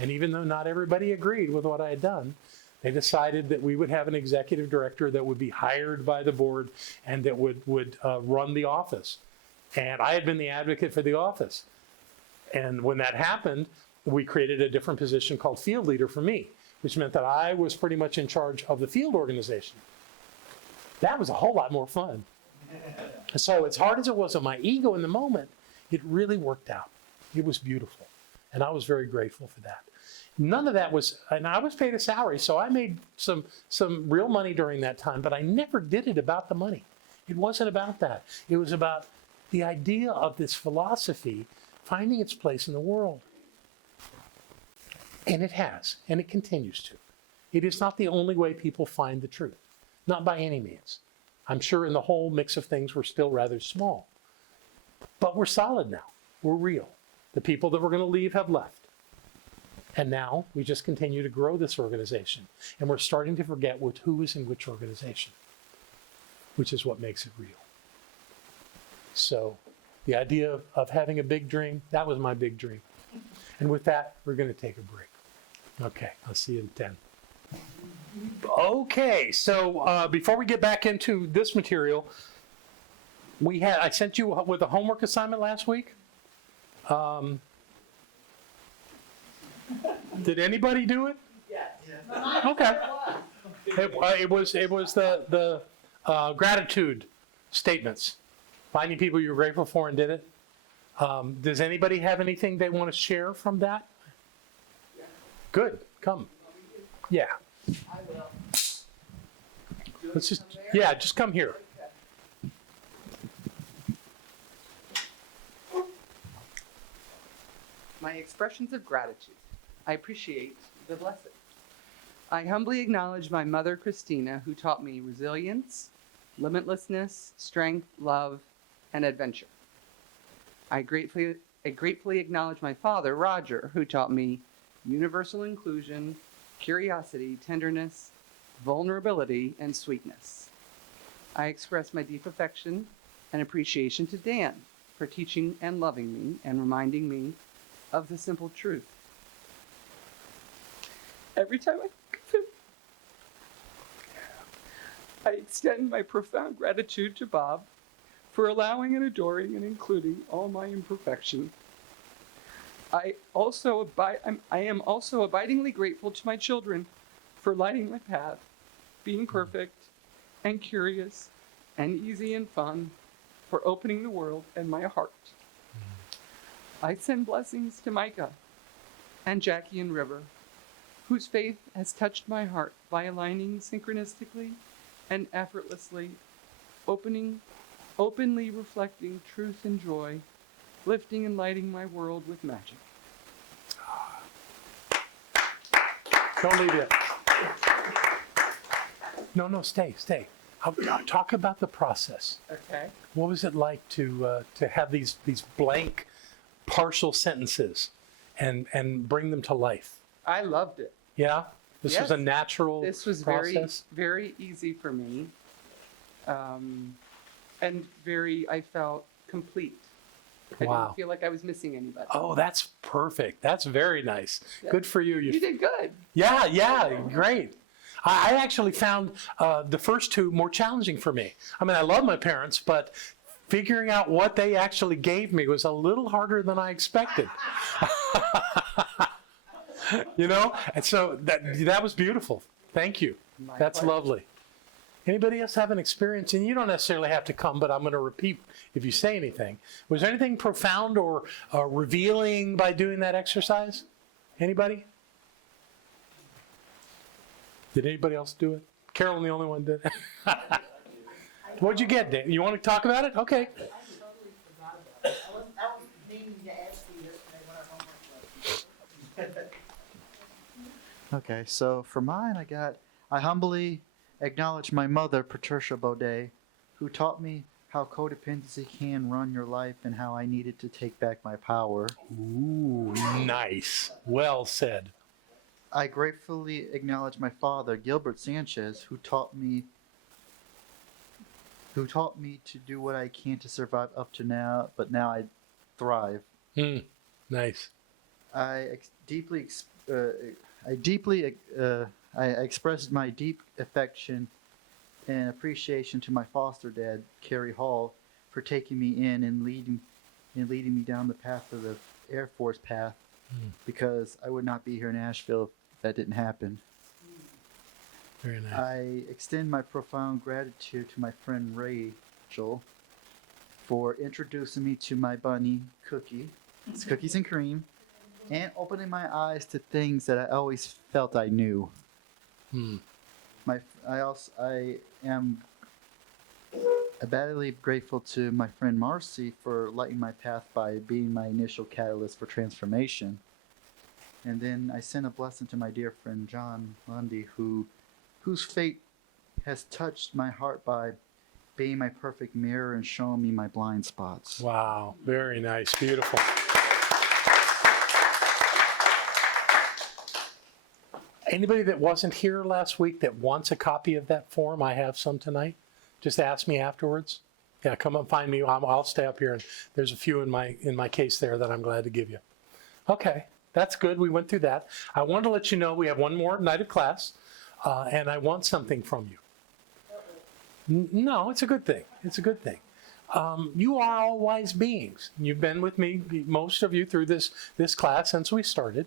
And even though not everybody agreed with what I had done, they decided that we would have an executive director that would be hired by the board and that would run the office. And I had been the advocate for the office. And when that happened, we created a different position called field leader for me, which meant that I was pretty much in charge of the field organization. That was a whole lot more fun. So as hard as it was on my ego in the moment, it really worked out. It was beautiful. And I was very grateful for that. None of that was, and I was paid a salary, so I made some real money during that time, but I never did it about the money. It wasn't about that. It was about the idea of this philosophy finding its place in the world. And it has, and it continues to. It is not the only way people find the truth, not by any means. I'm sure in the whole mix of things we're still rather small. But we're solid now. We're real. The people that were going to leave have left. And now we just continue to grow this organization. And we're starting to forget who is in which organization, which is what makes it real. So the idea of having a big dream, that was my big dream. And with that, we're going to take a break. Okay, I'll see you in 10. Okay, so before we get back into this material, I sent you with a homework assignment last week. Did anybody do it? Yes. Okay. It was the gratitude statements. Finding people you're grateful for and did it. Does anybody have anything they want to share from that? Good. Come. Yeah. I will. Let's just come here. My expressions of gratitude. I appreciate the blessing. I humbly acknowledge my mother, Christina, who taught me resilience, limitlessness, strength, love, and adventure. I gratefully acknowledge my father, Roger, who taught me universal inclusion, curiosity, tenderness, vulnerability, and sweetness. I express my deep affection and appreciation to Dan for teaching and loving me and reminding me of the simple truth. Every time I think of him, I extend my profound gratitude to Bob for allowing and adoring and including all my imperfections. I am also abidingly grateful to my children for lighting my path, being perfect and curious and easy and fun, for opening the world and my heart. I send blessings to Micah and Jackie and River, whose faith has touched my heart by aligning synchronistically and effortlessly, openly reflecting truth and joy, lifting and lighting my world with magic. Don't leave yet. No, stay. Talk about the process. Okay. What was it like to have these blank, partial sentences and bring them to life? I loved it. Yeah? This was a Yes. natural This was process? very easy for me. And I felt complete. I Wow. didn't feel like I was missing anybody. Oh, that's perfect. That's very nice. Good for you. You did good. Yeah, great. I actually found the first two more challenging for me. I mean, I love my parents, but figuring out what they actually gave me was a little harder than I expected. You know? And so that was beautiful. Thank you. That's pleasure. lovely. Anybody else have an experience? And you don't necessarily have to come, but I'm going to repeat if you say anything. Was there anything profound or revealing by doing that exercise? Anybody? Did anybody else do it? Carolyn, the only one did it. What'd you get, Dave? You want to talk about it? Okay. I was meaning to ask you yesterday what our homework was. Okay, so for mine, I humbly acknowledge my mother, Patricia Baudet, who taught me how codependency can run your life and how I needed to take back my power. Ooh, nice. Well said. I gratefully acknowledge my father, Gilbert Sanchez, who taught me to do what I can to survive up to now, but now I thrive. Nice. I expressed my deep affection and appreciation to my foster dad, Kerry Hall, for taking me in and leading me down the path of the Air Force path, because I would not be here in Asheville if that didn't happen. Very nice. I extend my profound gratitude to my friend Rachel for introducing me to my bunny, Cookie. It's Cookies and Cream, and opening my eyes to things that I always felt I knew. I am abundantly grateful to my friend Marcy for lighting my path by being my initial catalyst for transformation. And then I send a blessing to my dear friend John Lundy, whose fate has touched my heart by being my perfect mirror and showing me my blind spots. Wow. Very nice. Beautiful. Anybody that wasn't here last week that wants a copy of that form, I have some tonight. Just ask me afterwards. Yeah, come up, find me. I'll stay up here, and there's a few in my case there that I'm glad to give you. Okay, that's good. We went through that. I wanted to let you know we have one more night of class, and I want something from you. No, it's a good thing. It's a good thing. You are all wise beings. You've been with me, most of you, through this class since we started.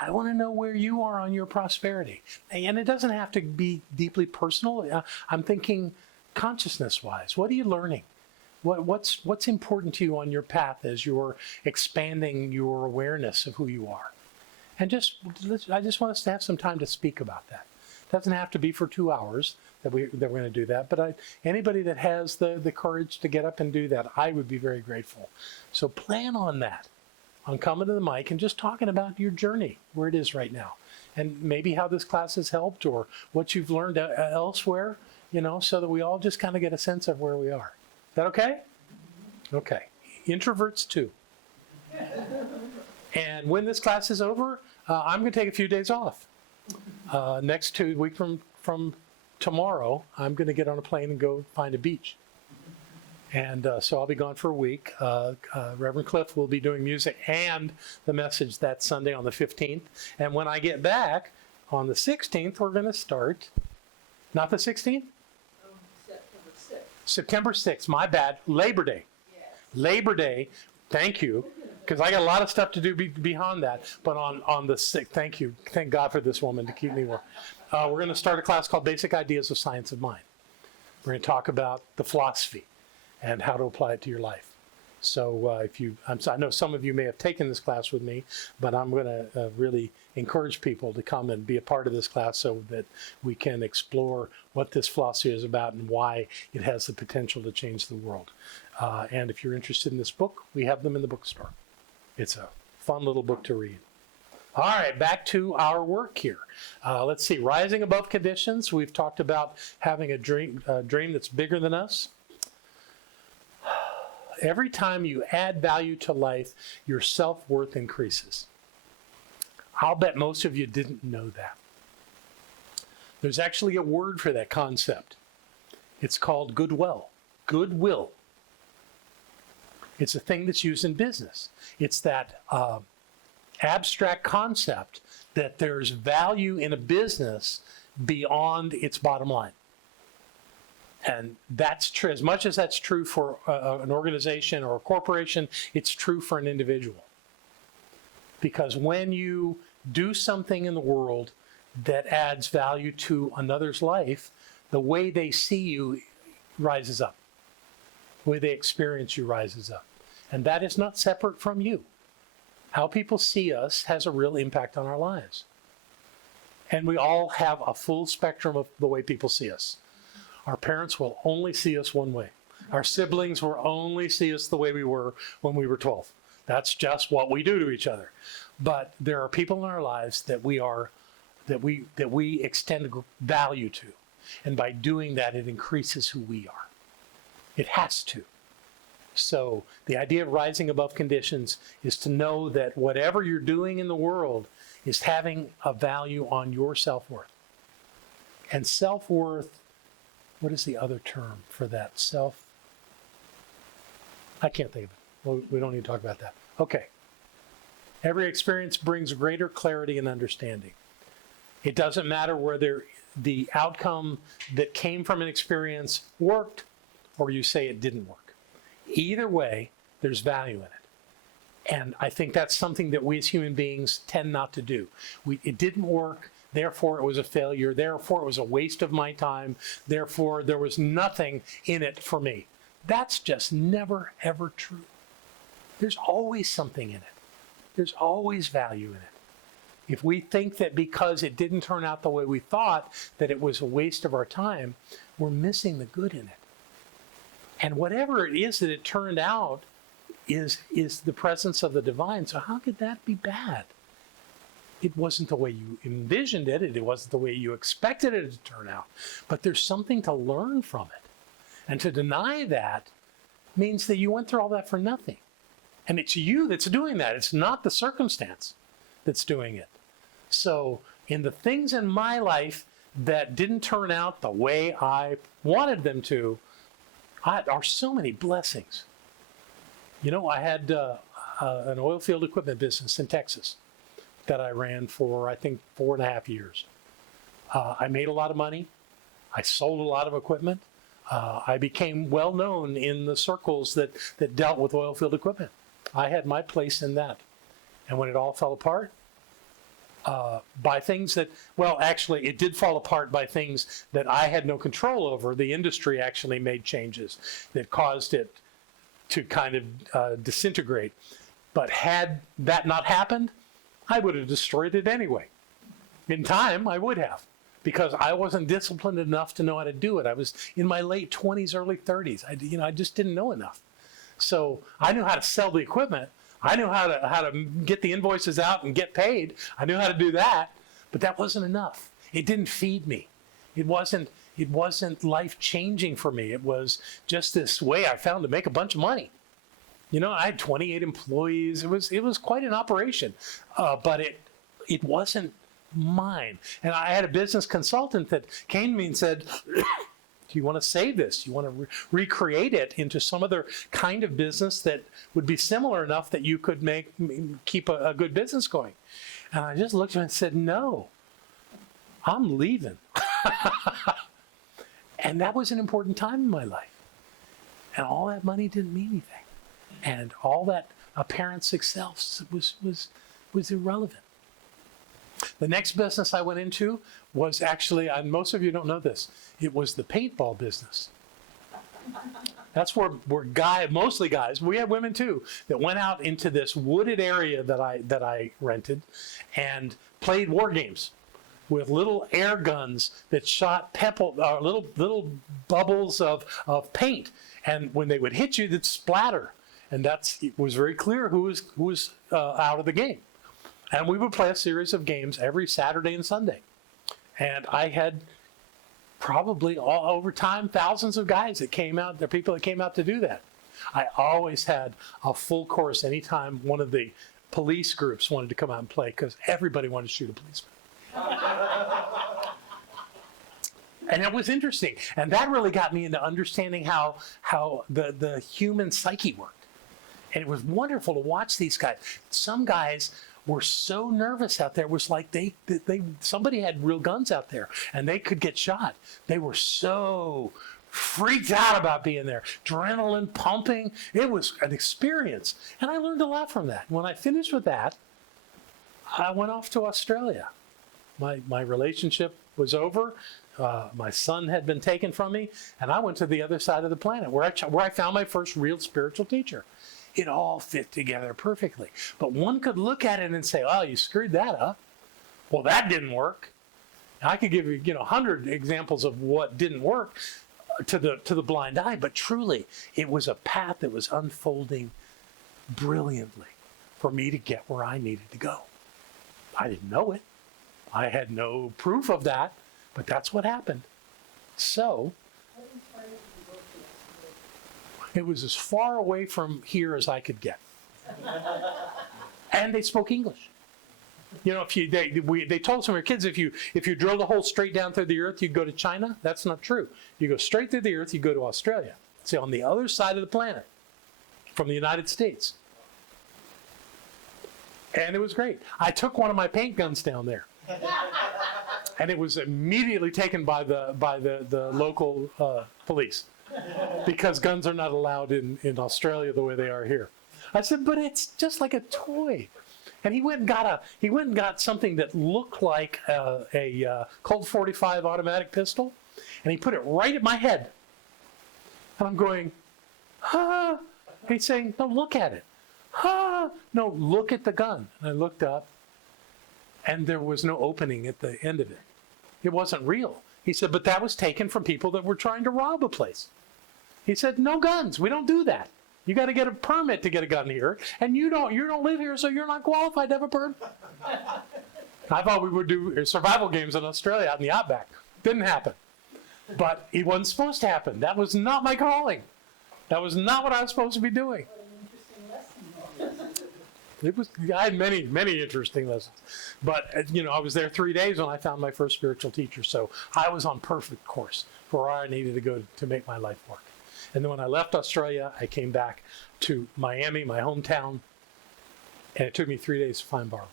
I want to know where you are on your prosperity. And it doesn't have to be deeply personal. I'm thinking consciousness-wise. What are you learning? What's important to you on your path as you're expanding your awareness of who you are? And I just want us to have some time to speak about that. It doesn't have to be for 2 hours that we're going to do that. But anybody that has the courage to get up and do that, I would be very grateful. So plan on that. On coming to the mic and just talking about your journey, where it is right now, and maybe how this class has helped or what you've learned elsewhere, so that we all just kind of get a sense of where we are. Is that okay? Okay. Introverts too. And when this class is over, I'm going to take a few days off. Next 2 weeks from tomorrow, I'm going to get on a plane and go find a beach. And so I'll be gone for a week. Reverend Cliff will be doing music and the message that Sunday on the 15th. And when I get back on the 16th, we're going to start, not the 16th? September 6th, my bad, Labor Day. Labor Day, thank you, because I got a lot of stuff to do beyond that. But on the 6th, thank you. Thank God for this woman to keep me warm. We're going to start a class called Basic Ideas of Science of Mind. We're going to talk about the philosophy and how to apply it to your life. So I know some of you may have taken this class with me, but I'm going to really encourage people to come and be a part of this class so that we can explore what this philosophy is about and why it has the potential to change the world. And if you're interested in this book, we have them in the bookstore. It's a fun little book to read. All right, back to our work here. Let's see, rising above conditions. We've talked about having a dream that's bigger than us. Every time you add value to life, your self-worth increases. I'll bet most of you didn't know that. There's actually a word for that concept. It's called goodwill. Goodwill. It's a thing that's used in business. It's that abstract concept that there's value in a business beyond its bottom line. And that's true. As much as that's true for an organization or a corporation, it's true for an individual. Because when you do something in the world that adds value to another's life, the way they see you rises up. The way they experience you rises up. And that is not separate from you. How people see us has a real impact on our lives. And we all have a full spectrum of the way people see us. Our parents will only see us one way. Our siblings will only see us the way we were when we were 12. That's just what we do to each other. But there are people in our lives that we extend value to. And by doing that, it increases who we are. It has to. So the idea of rising above conditions is to know that whatever you're doing in the world is having a value on your self-worth. And self-worth, what is the other term for that? I can't think of it. Well, we don't need to talk about that. Okay. Every experience brings greater clarity and understanding. It doesn't matter whether the outcome that came from an experience worked or you say it didn't work. Either way, there's value in it. And I think that's something that we as human beings tend not to do. It didn't work. Therefore, it was a failure. Therefore, it was a waste of my time. Therefore, there was nothing in it for me. That's just never, ever true. There's always something in it. There's always value in it. If we think that because it didn't turn out the way we thought, that it was a waste of our time, we're missing the good in it. And whatever it is that it turned out is the presence of the divine. So how could that be bad? It wasn't the way you envisioned it. It wasn't the way you expected it to turn out. But there's something to learn from it. And to deny that means that you went through all that for nothing. And it's you that's doing that. It's not the circumstance that's doing it. So in the things in my life that didn't turn out the way I wanted them to, are so many blessings. You know, I had an oil field equipment business in Texas that I ran for, I think, 4.5 years. I made a lot of money. I sold a lot of equipment. I became well known in the circles that dealt with oil field equipment. I had my place in that. And when it all fell apart, by things that, well, actually, it did fall apart by things that I had no control over. The industry actually made changes that caused it to kind of disintegrate. But had that not happened, I would have destroyed it anyway. In time, I would have, because I wasn't disciplined enough to know how to do it. I was in my late 20s, early 30s. I just didn't know enough. So I knew how to sell the equipment. I knew how to get the invoices out and get paid. I knew how to do that, but that wasn't enough. It didn't feed me. It wasn't life-changing for me. It was just this way I found to make a bunch of money. You know, I had 28 employees. It was quite an operation, but it wasn't mine. And I had a business consultant that came to me and said, do you want to save this? Do you want to recreate it into some other kind of business that would be similar enough that you could keep a good business going? And I just looked at him and said, no, I'm leaving. And that was an important time in my life. And all that money didn't mean anything. And all that apparent success was irrelevant. The next business I went into was actually, and most of you don't know this, it was the paintball business. That's where mostly guys, we had women too, that went out into this wooded area that I rented and played war games with little air guns that shot little bubbles of paint. And when they would hit you, they'd splatter. And it was very clear who was out of the game. And we would play a series of games every Saturday and Sunday. And I had probably all over time thousands of guys that came out, the people that came out to do that. I always had a full course anytime one of the police groups wanted to come out and play, because everybody wanted to shoot a policeman. And it was interesting. And that really got me into understanding how the human psyche worked. And it was wonderful to watch these guys. Some guys were so nervous out there. It was like somebody had real guns out there and they could get shot. They were so freaked out about being there. Adrenaline pumping. It was an experience. And I learned a lot from that. When I finished with that, I went off to Australia. My relationship was over. My son had been taken from me, and I went to the other side of the planet where I found my first real spiritual teacher. It all fit together perfectly. But one could look at it and say, oh, you screwed that up. Well, that didn't work. I could give you 100 examples of what didn't work to the blind eye, but truly, it was a path that was unfolding brilliantly for me to get where I needed to go. I didn't know it. I had no proof of that, but that's what happened. So, it was as far away from here as I could get. And they spoke English. You know, they told some of your kids, if you drilled a hole straight down through the earth, you'd go to China. That's not true. You go straight through the earth, you go to Australia. It's on the other side of the planet from the United States. And it was great. I took one of my paint guns down there. And it was immediately taken by the local police, because guns are not allowed in Australia the way they are here. I said, but it's just like a toy. And he went and got something that looked like a Colt 45 automatic pistol, and he put it right at my head. And I'm going, ah. He's saying, no, look at it. Ah, no, look at the gun. And I looked up, and there was no opening at the end of it. It wasn't real. He said, but that was taken from people that were trying to rob a place. He said, no guns. We don't do that. You got to get a permit to get a gun here, and you don't live here, so you're not qualified to have a permit. I thought we would do survival games in Australia out in the outback. Didn't happen. But it wasn't supposed to happen. That was not my calling. That was not what I was supposed to be doing. I had many, many interesting lessons. But, I was there 3 days when I found my first spiritual teacher. So I was on perfect course for where I needed to go to make my life work. And then when I left Australia, I came back to Miami, my hometown. And it took me 3 days to find Barbara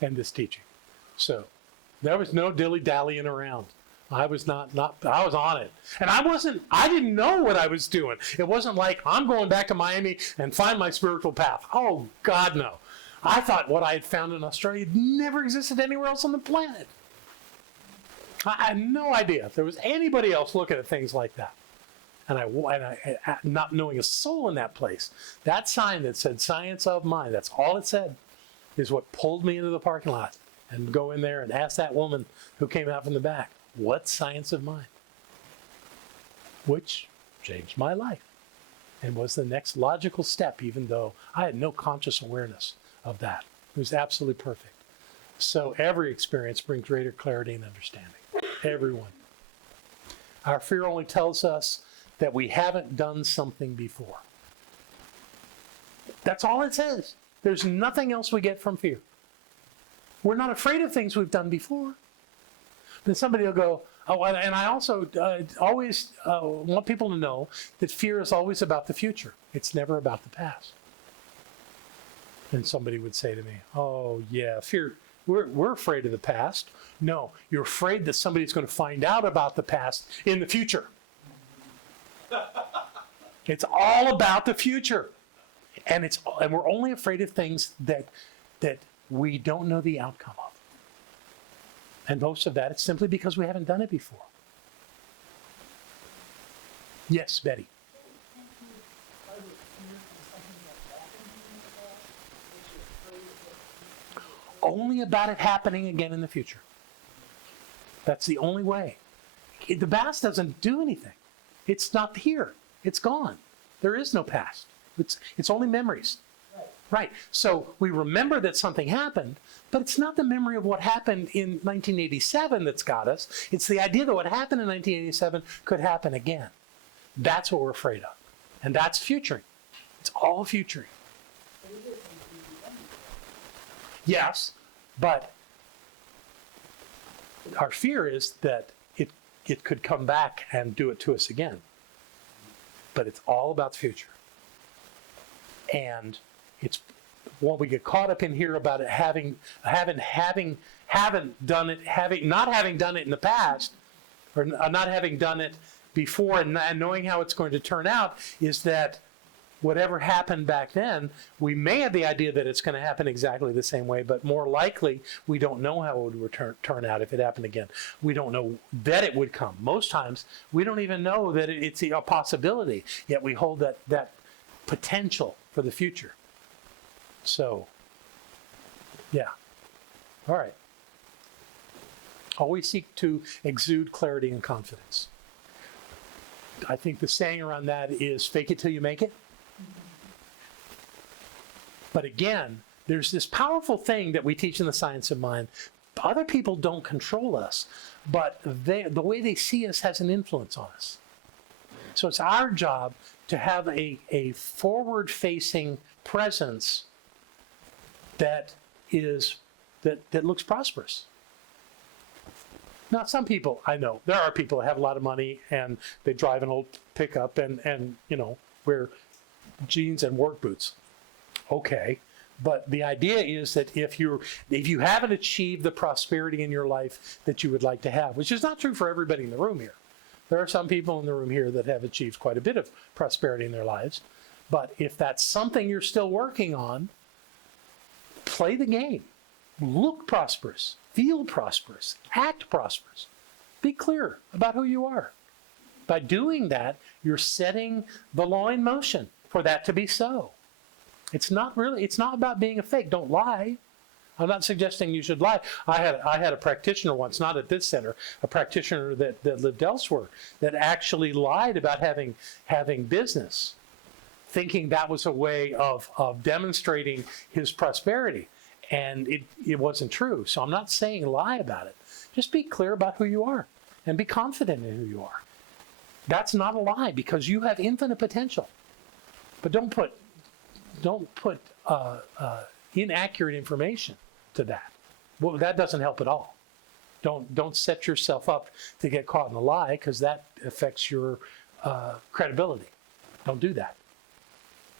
and this teaching. So there was no dilly-dallying around. I was I was on it. And I didn't know what I was doing. It wasn't like, I'm going back to Miami and find my spiritual path. Oh, God, no. I thought what I had found in Australia never existed anywhere else on the planet. I had no idea if there was anybody else looking at things like that. And I not knowing a soul in that place, that sign that said science of mind, that's all it said, is what pulled me into the parking lot and go in there and ask that woman who came out from the back, what science of mind? Which changed my life and was the next logical step, even though I had no conscious awareness of that. It was absolutely perfect. So every experience brings greater clarity and understanding. Everyone. Our fear only tells us that we haven't done something before. That's all it says. There's nothing else we get from fear. We're not afraid of things we've done before. Then somebody will go, oh, and I also always want people to know that fear is always about the future. It's never about the past. And somebody would say to me, oh, yeah, fear, we're afraid of the past. No, you're afraid that somebody's going to find out about the past in the future. It's all about the future. And we're only afraid of things that we don't know the outcome of. And most of that is simply because we haven't done it before. Yes, Betty. Only about it happening again in the future. That's the only way. The past doesn't do anything. It's not here. It's gone. There is no past. It's only memories. Right. So we remember that something happened, but it's not the memory of what happened in 1987 that's got us. It's the idea that what happened in 1987 could happen again. That's what we're afraid of. And that's futuring. It's all futuring. Yes, but our fear is that it could come back and do it to us again. But it's all about the future. And it's when we get caught up in here about it not having done it in the past, or not having done it before and knowing how it's going to turn out, is that whatever happened back then, we may have the idea that it's going to happen exactly the same way, but more likely, we don't know how it would turn out if it happened again. We don't know that it would come. Most times, we don't even know that it's a possibility, yet we hold that potential for the future. So, yeah. All right. Always seek to exude clarity and confidence. I think the saying around that is fake it till you make it. But again, there's this powerful thing that we teach in the science of mind. Other people don't control us, but the way they see us has an influence on us. So it's our job to have a forward-facing presence that looks prosperous. Now, some people, I know, there are people that have a lot of money and they drive an old pickup and wear jeans and work boots. Okay, but the idea is that if you haven't achieved the prosperity in your life that you would like to have, which is not true for everybody in the room here. There are some people in the room here that have achieved quite a bit of prosperity in their lives. But if that's something you're still working on, play the game. Look prosperous. Feel prosperous. Act prosperous. Be clear about who you are. By doing that, you're setting the law in motion for that to be so. It's not about being a fake. Don't lie. I'm not suggesting you should lie. I had a practitioner once, not at this center, a practitioner that lived elsewhere, that actually lied about having business, thinking that was a way of demonstrating his prosperity. And it wasn't true. So I'm not saying lie about it. Just be clear about who you are and be confident in who you are. That's not a lie because you have infinite potential. But don't put inaccurate information to that. Well, that doesn't help at all. Don't set yourself up to get caught in a lie because that affects your credibility. Don't do that.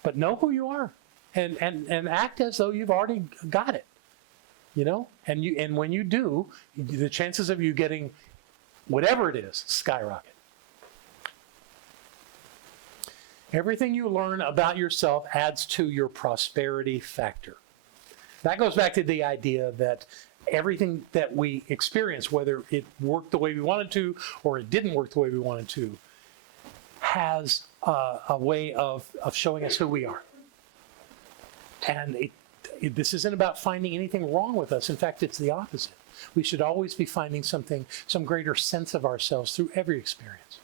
But know who you are and act as though you've already got it. And when you do, the chances of you getting whatever it is skyrocket. Everything you learn about yourself adds to your prosperity factor. That goes back to the idea that everything that we experience, whether it worked the way we wanted to or it didn't work the way we wanted to, has a way of showing us who we are. And this isn't about finding anything wrong with us. In fact, it's the opposite. We should always be finding some greater sense of ourselves through every experience,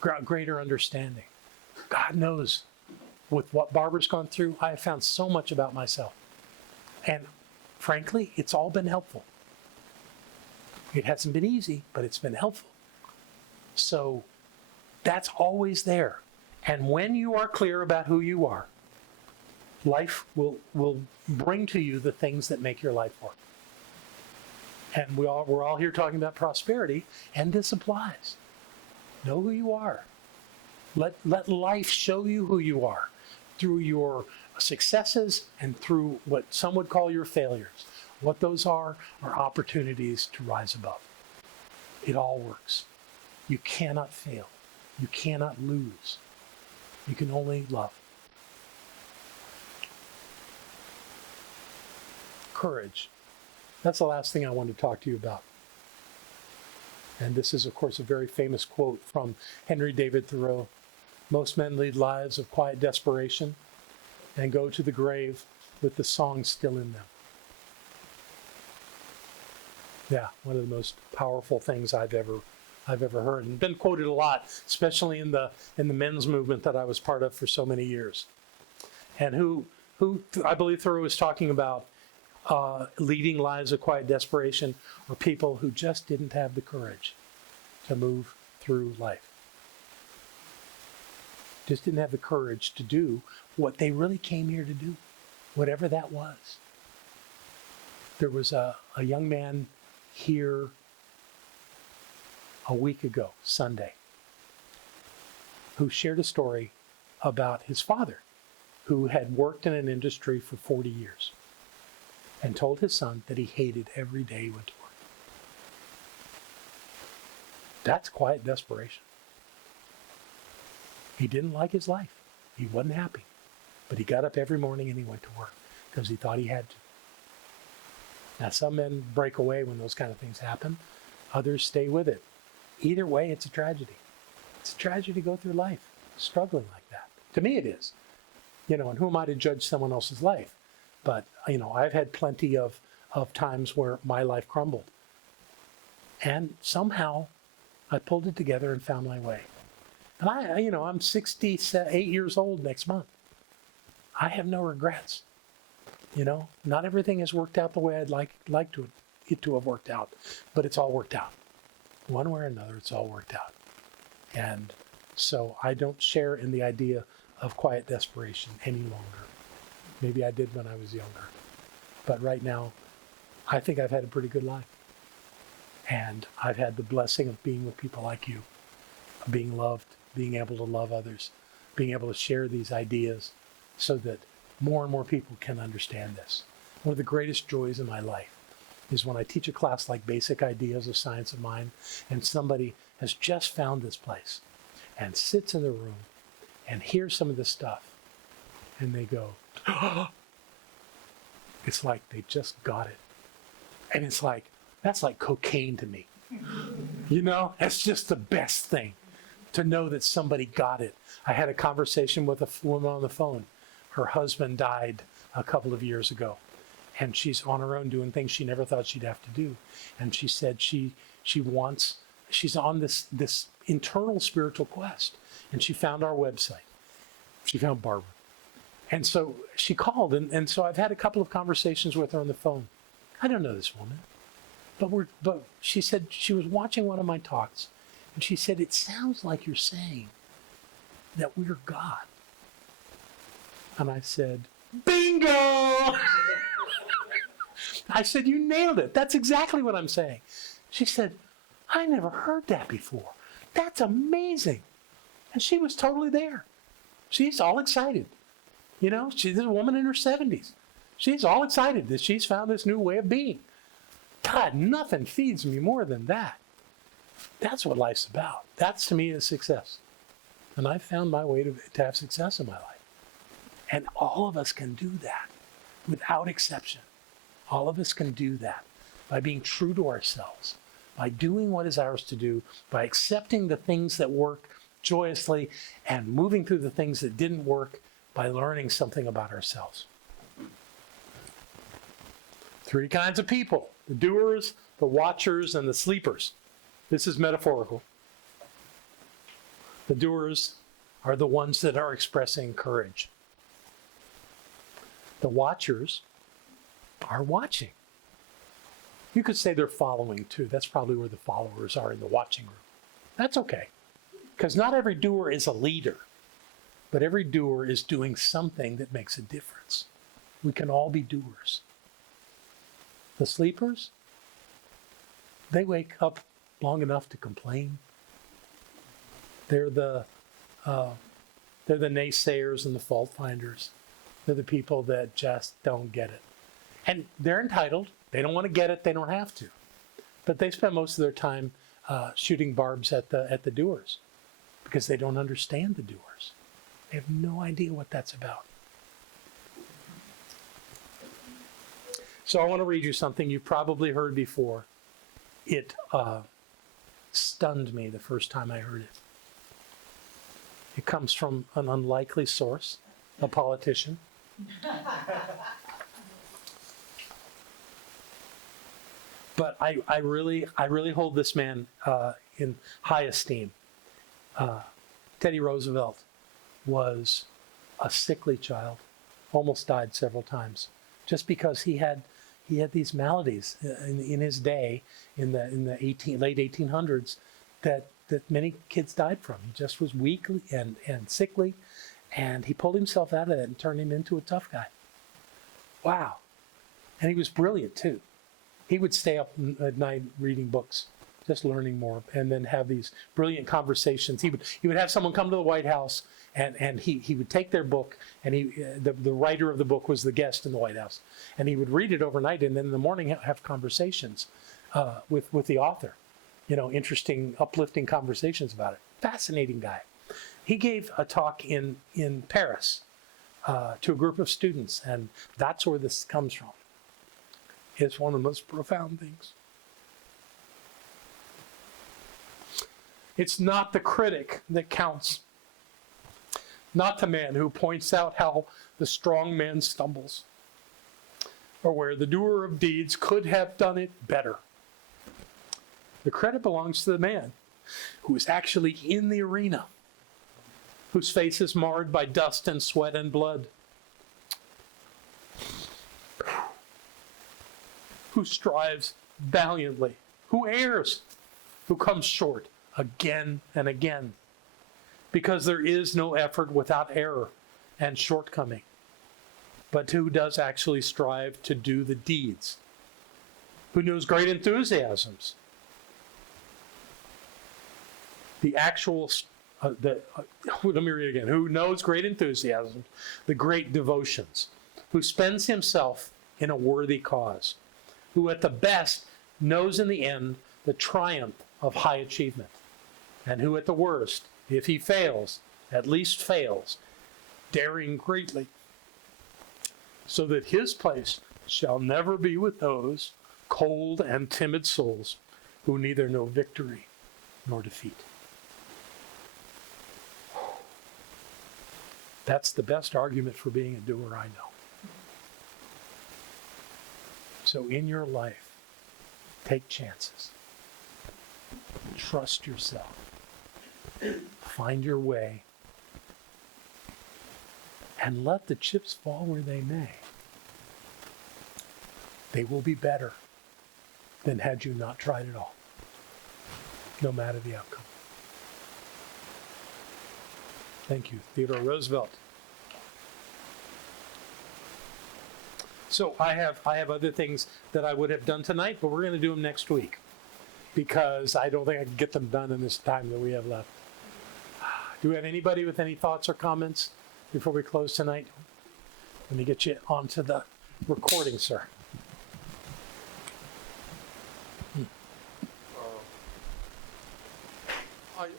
greater understanding. God knows, with what Barbara's gone through, I have found so much about myself. And frankly, it's all been helpful. It hasn't been easy, but it's been helpful. So that's always there. And when you are clear about who you are, life will bring to you the things that make your life work. And we're all here talking about prosperity, and this applies. Know who you are. Let life show you who you are through your successes and through what some would call your failures. What those are opportunities to rise above. It all works. You cannot fail. You cannot lose. You can only love. Courage. That's the last thing I want to talk to you about. And this is, of course, a very famous quote from Henry David Thoreau. Most men lead lives of quiet desperation and go to the grave with the song still in them. Yeah, one of the most powerful things I've ever heard, and been quoted a lot, especially in the men's movement that I was part of for so many years. And who I believe Thoreau was talking about leading lives of quiet desperation, or people who just didn't have the courage to move through life. Just didn't have the courage to do what they really came here to do, whatever that was. There was a young man here a week ago, Sunday, who shared a story about his father, who had worked in an industry for 40 years and told his son that he hated every day he went to work. That's quiet desperation. He didn't like his life. He wasn't happy. But he got up every morning and he went to work because he thought he had to. Now, some men break away when those kind of things happen. Others stay with it. Either way, it's a tragedy. It's a tragedy to go through life struggling like that. To me, it is. And who am I to judge someone else's life? But, I've had plenty of times where my life crumbled. And somehow I pulled it together and found my way. And I'm 68 years old next month. I have no regrets. Not everything has worked out the way I'd like it to have worked out, but it's all worked out. One way or another, it's all worked out. And so I don't share in the idea of quiet desperation any longer. Maybe I did when I was younger. But right now, I think I've had a pretty good life. And I've had the blessing of being with people like you, of being loved, being able to love others, being able to share these ideas so that more and more people can understand this. One of the greatest joys in my life is when I teach a class like Basic Ideas of Science of Mind, and somebody has just found this place and sits in the room and hears some of this stuff, and they go, oh. It's like they just got it. And it's like, that's like cocaine to me. That's just the best thing, to know that somebody got it. I had a conversation with a woman on the phone. Her husband died a couple of years ago, and she's on her own doing things she never thought she'd have to do. And she said she's on this internal spiritual quest, and she found our website. She found Barbara. And so she called, and so I've had a couple of conversations with her on the phone. I don't know this woman, but she said she was watching one of my talks, and she said, it sounds like you're saying that we're God. And I said, bingo! I said, you nailed it. That's exactly what I'm saying. She said, I never heard that before. That's amazing. And she was totally there. She's all excited. She's a woman in her 70s. She's all excited that she's found this new way of being. God, nothing feeds me more than that. That's what life's about. That's, to me, a success. And I've found my way to have success in my life. And all of us can do that without exception. All of us can do that by being true to ourselves, by doing what is ours to do, by accepting the things that work joyously and moving through the things that didn't work, by learning something about ourselves. 3 kinds of people: the doers, the watchers, and the sleepers. This is metaphorical. The doers are the ones that are expressing courage. The watchers are watching. You could say they're following too. That's probably where the followers are, in the watching room. That's okay, because not every doer is a leader, but every doer is doing something that makes a difference. We can all be doers. The sleepers, they wake up long enough to complain. They're the naysayers and the fault finders. They're the people that just don't get it. And they're entitled. They don't want to get it. They don't have to. But they spend most of their time shooting barbs at the doers, because they don't understand the doers. I have no idea what that's about. So I want to read you something you've probably heard before. It stunned me the first time I heard it. It comes from an unlikely source, a politician. But I really hold this man in high esteem. Teddy Roosevelt was a sickly child, almost died several times, just because he had these maladies in his day, in the late 1800s, that many kids died from. He just was weak and sickly, and he pulled himself out of that and turned him into a tough guy. Wow. And he was brilliant too. He would stay up at night reading books, just learning more, and then have these brilliant conversations. He would have someone come to the White House, and he would take their book, and the writer of the book was the guest in the White House, and he would read it overnight, and then in the morning have conversations with the author, interesting, uplifting conversations about it. Fascinating guy. He gave a talk in Paris to a group of students, and that's where this comes from. It's one of the most profound things. It's not the critic that counts, not the man who points out how the strong man stumbles, or where the doer of deeds could have done it better. The credit belongs to the man who is actually in the arena, whose face is marred by dust and sweat and blood, who strives valiantly, who errs, who comes short again and again, because there is no effort without error and shortcoming, but who does actually strive to do the deeds, who knows great enthusiasms, the actual, let me read it again, who knows great enthusiasms, the great devotions, who spends himself in a worthy cause, who at the best knows in the end the triumph of high achievement, and who at the worst, if he fails, at least fails, daring greatly, so that his place shall never be with those cold and timid souls who neither know victory nor defeat. That's the best argument for being a doer I know. So in your life, take chances. Trust yourself. Find your way. And let the chips fall where they may. They will be better than had you not tried at all, no matter the outcome. Thank you, Theodore Roosevelt. So I have other things that I would have done tonight, but we're going to do them next week, because I don't think I can get them done in this time that we have left. Do we have anybody with any thoughts or comments before we close tonight? Let me get you onto the recording, sir.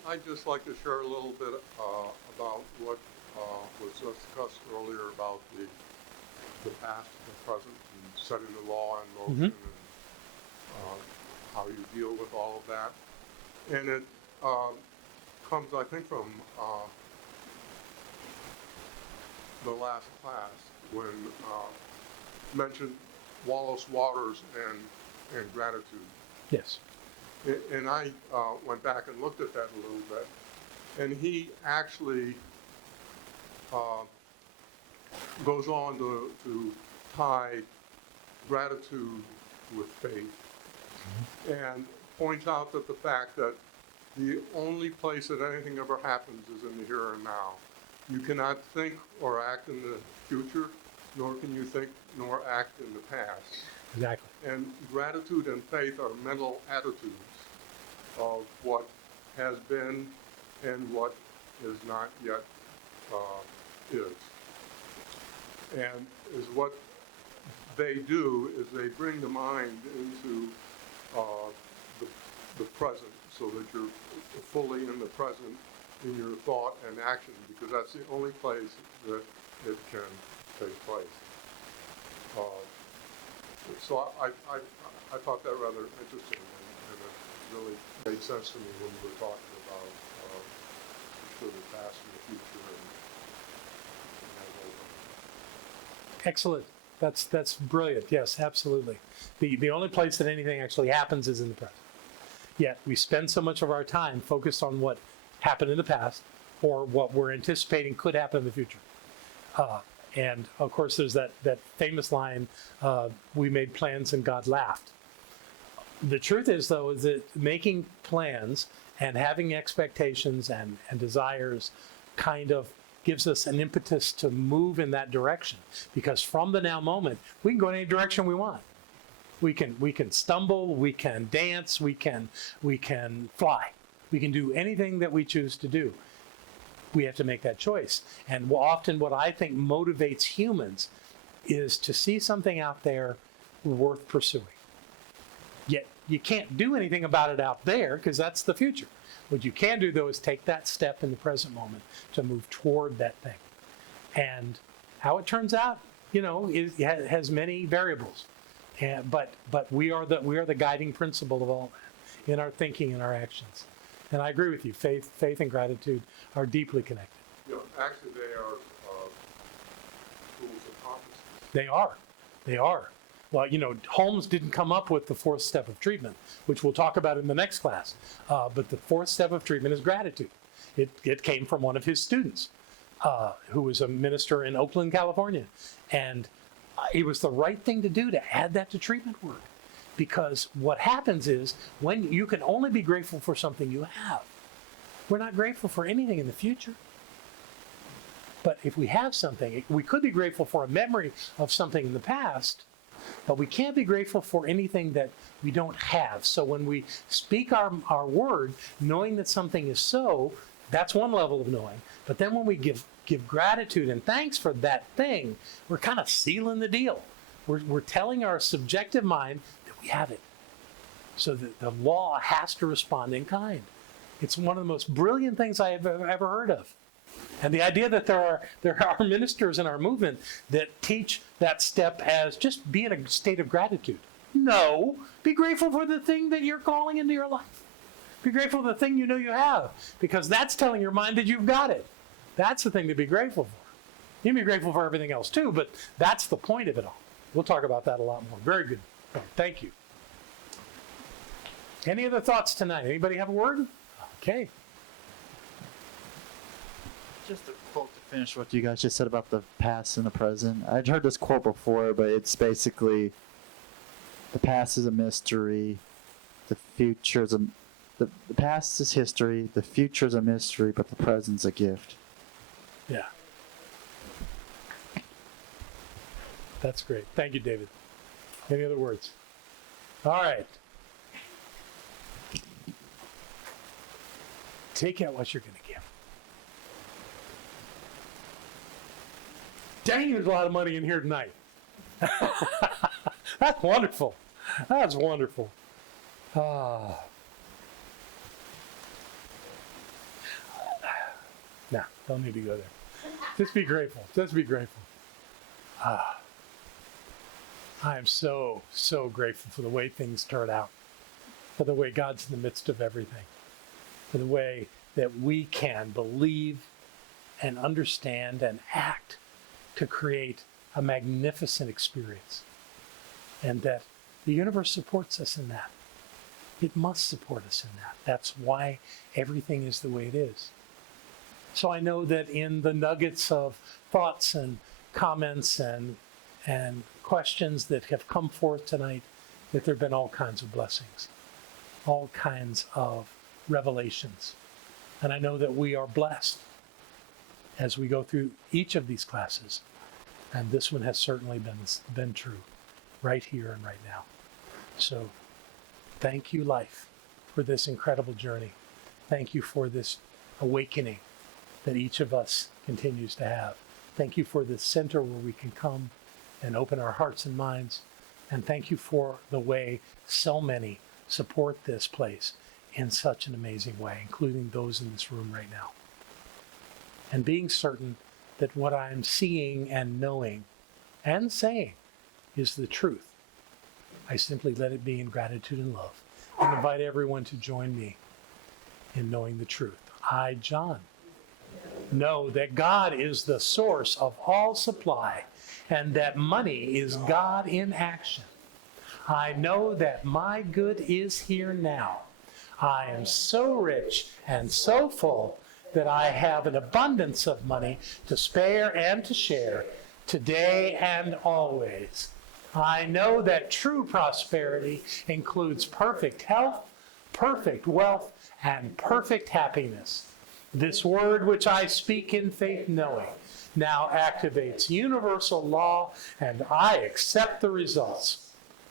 I'd just like to share a little bit about what was discussed earlier about the past and the present and setting the law in motion and how you deal with all of that. And it comes, I think, from the last class when mentioned Wallace Waters and gratitude. Yes. And I went back and looked at that a little bit, and he actually goes on to tie gratitude with faith, and points out that the fact that the only place that anything ever happens is in the here and now. You cannot think or act in the future, nor can you think nor act in the past. Exactly. And gratitude and faith are mental attitudes of what has been and what is not yet is. And is what they do is they bring the mind into the present, so that you're fully in the present in your thought and action, because that's the only place that it can take place. So I thought that rather interesting, and it really made sense to me when we were talking about the past and the future and that whole thing. Excellent. That's brilliant. Yes, absolutely. The only place that anything actually happens is in the present. Yet we spend so much of our time focused on what happened in the past or what we're anticipating could happen in the future. And of course, there's that famous line, we made plans and God laughed. The truth is, though, is that making plans and having expectations and desires kind of gives us an impetus to move in that direction. Because from the now moment, we can go in any direction we want. We can stumble, we can dance, we can fly. We can do anything that we choose to do. We have to make that choice. And often what I think motivates humans is to see something out there worth pursuing. Yet you can't do anything about it out there because that's the future. What you can do, though, is take that step in the present moment to move toward that thing. And how it turns out, it has many variables. But we are the guiding principle of all that in our thinking and our actions. And I agree with you. Faith and gratitude are deeply connected. Actually, they are tools of consciousness. They are. Well, Holmes didn't come up with the fourth step of treatment, which we'll talk about in the next class. But the fourth step of treatment is gratitude. It came from one of his students, who was a minister in Oakland, California. And it was the right thing to do to add that to treatment work. Because what happens is, when you can only be grateful for something you have, we're not grateful for anything in the future. But if we have something, we could be grateful for a memory of something in the past, but we can't be grateful for anything that we don't have. So when we speak our word, knowing that something is so, that's one level of knowing. But then when we give gratitude and thanks for that thing, we're kind of sealing the deal. We're telling our subjective mind that we have it. So that the law has to respond in kind. It's one of the most brilliant things I have ever heard of. And the idea that there are ministers in our movement that teach that step as just be in a state of gratitude. No, be grateful for the thing that you're calling into your life. Be grateful for the thing you know you have, because that's telling your mind that you've got it. That's the thing to be grateful for. You can be grateful for everything else too, but that's the point of it all. We'll talk about that a lot more. Very good. Thank you. Any other thoughts tonight? Anybody have a word? Okay. Just a quote to finish what you guys just said about the past and the present. I'd heard this quote before, but it's basically, the past is a mystery, the future is the past is history, the future is a mystery, but the present's a gift. Yeah. That's great. Thank you, David. Any other words? All right. Take out what you're going to give. Dang, there's a lot of money in here tonight. That's wonderful. That's wonderful. No, don't need to go there. Just be grateful. Just be grateful. I am so, so grateful for the way things turn out, for the way God's in the midst of everything, for the way that we can believe and understand and act to create a magnificent experience, and that the universe supports us in that. It must support us in that. That's why everything is the way it is. So I know that in the nuggets of thoughts and comments and questions that have come forth tonight, that there have been all kinds of blessings, all kinds of revelations. And I know that we are blessed as we go through each of these classes. And this one has certainly been true right here and right now. So thank you, life, for this incredible journey. Thank you for this awakening that each of us continues to have. Thank you for this center where we can come and open our hearts and minds. And thank you for the way so many support this place in such an amazing way, including those in this room right now. and being certain that what I'm seeing and knowing and saying is the truth. I simply let it be in gratitude and love, and invite everyone to join me in knowing the truth. I, John, know that God is the source of all supply, and that money is God in action. I know that my good is here now. I am so rich and so full that I have an abundance of money to spare and to share, today and always. I know that true prosperity includes perfect health, perfect wealth, and perfect happiness. This word which I speak in faith knowing now activates universal law, and I accept the results.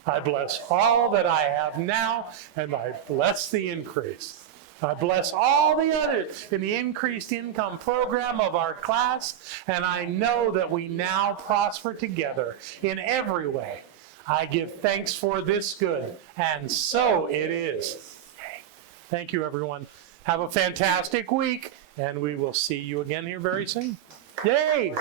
I bless all that I have now, and I bless the increase. I bless all the others in the increased income program of our class, and I know that we now prosper together in every way. I give thanks for this good, and so it is. Thank you, everyone. Have a fantastic week, and we will see you again here very soon. Yay!